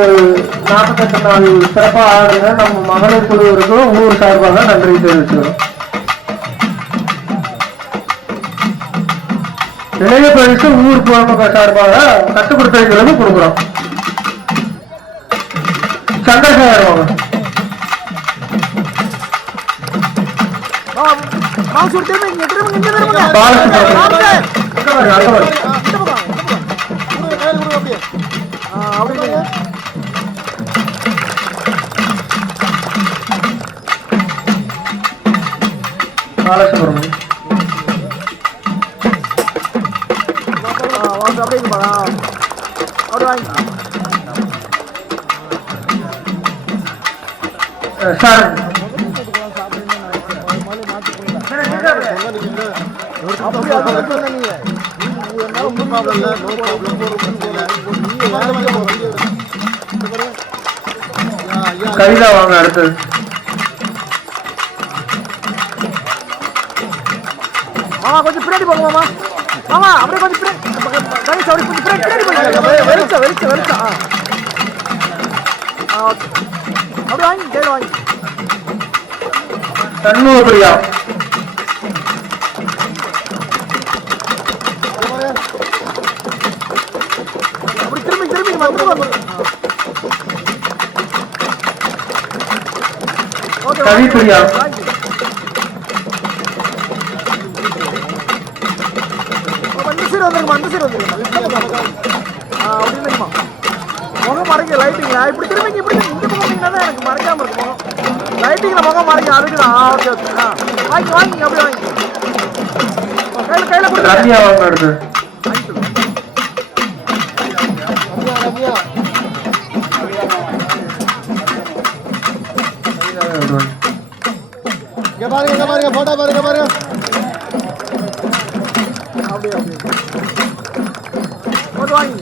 48 நாள் சிறப்பாக ஆடுங்க நம்ம மகளிர் குழுவிற்கும் ஊர் சார்பாக நன்றி தெரிவிச்சுக்கிறோம். இளைய பரிசு ஊர் பொதுமக்கள் சார்பாக கட்டுப்படுத்தலுக்கு கொடுக்குறோம். சந்திரசேகர் வாங்க. பாலசுப்ரமணியம் சார் கவிதா வாங்க. அடுத்தது கொஞ்சம் பின்னாடி போங்க மாமா. மாமா அப்படியே கொஞ்சம் பின்னாடி வெளிச்சா அப்படியே வாங்கி கையில் வாங்கி தன்னுபிரியா அப்படி திரும்பி கவிப்பிரியா முகம் மறைக்க லைட்டிங்களா இப்படி திரும்பி இப்படி இந்த பக்கம் எனக்கு மறைக்காம இருக்கும். லைட்டிங்ல முகம் மறைக்க அடுக்குதான். ஓகே ஓகே வாங்கி அப்படியே வாங்கி கையில கொடுத்து ரம்யா வாங்க. அடுத்து பாருங்க போட்டோ பாருங்க அப்படியே போட்டு வாங்கி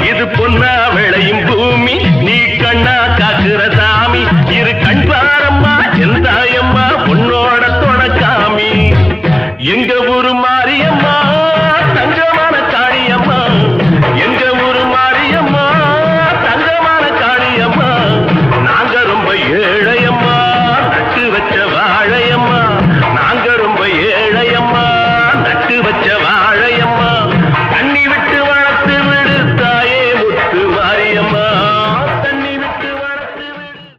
இது பொன்ன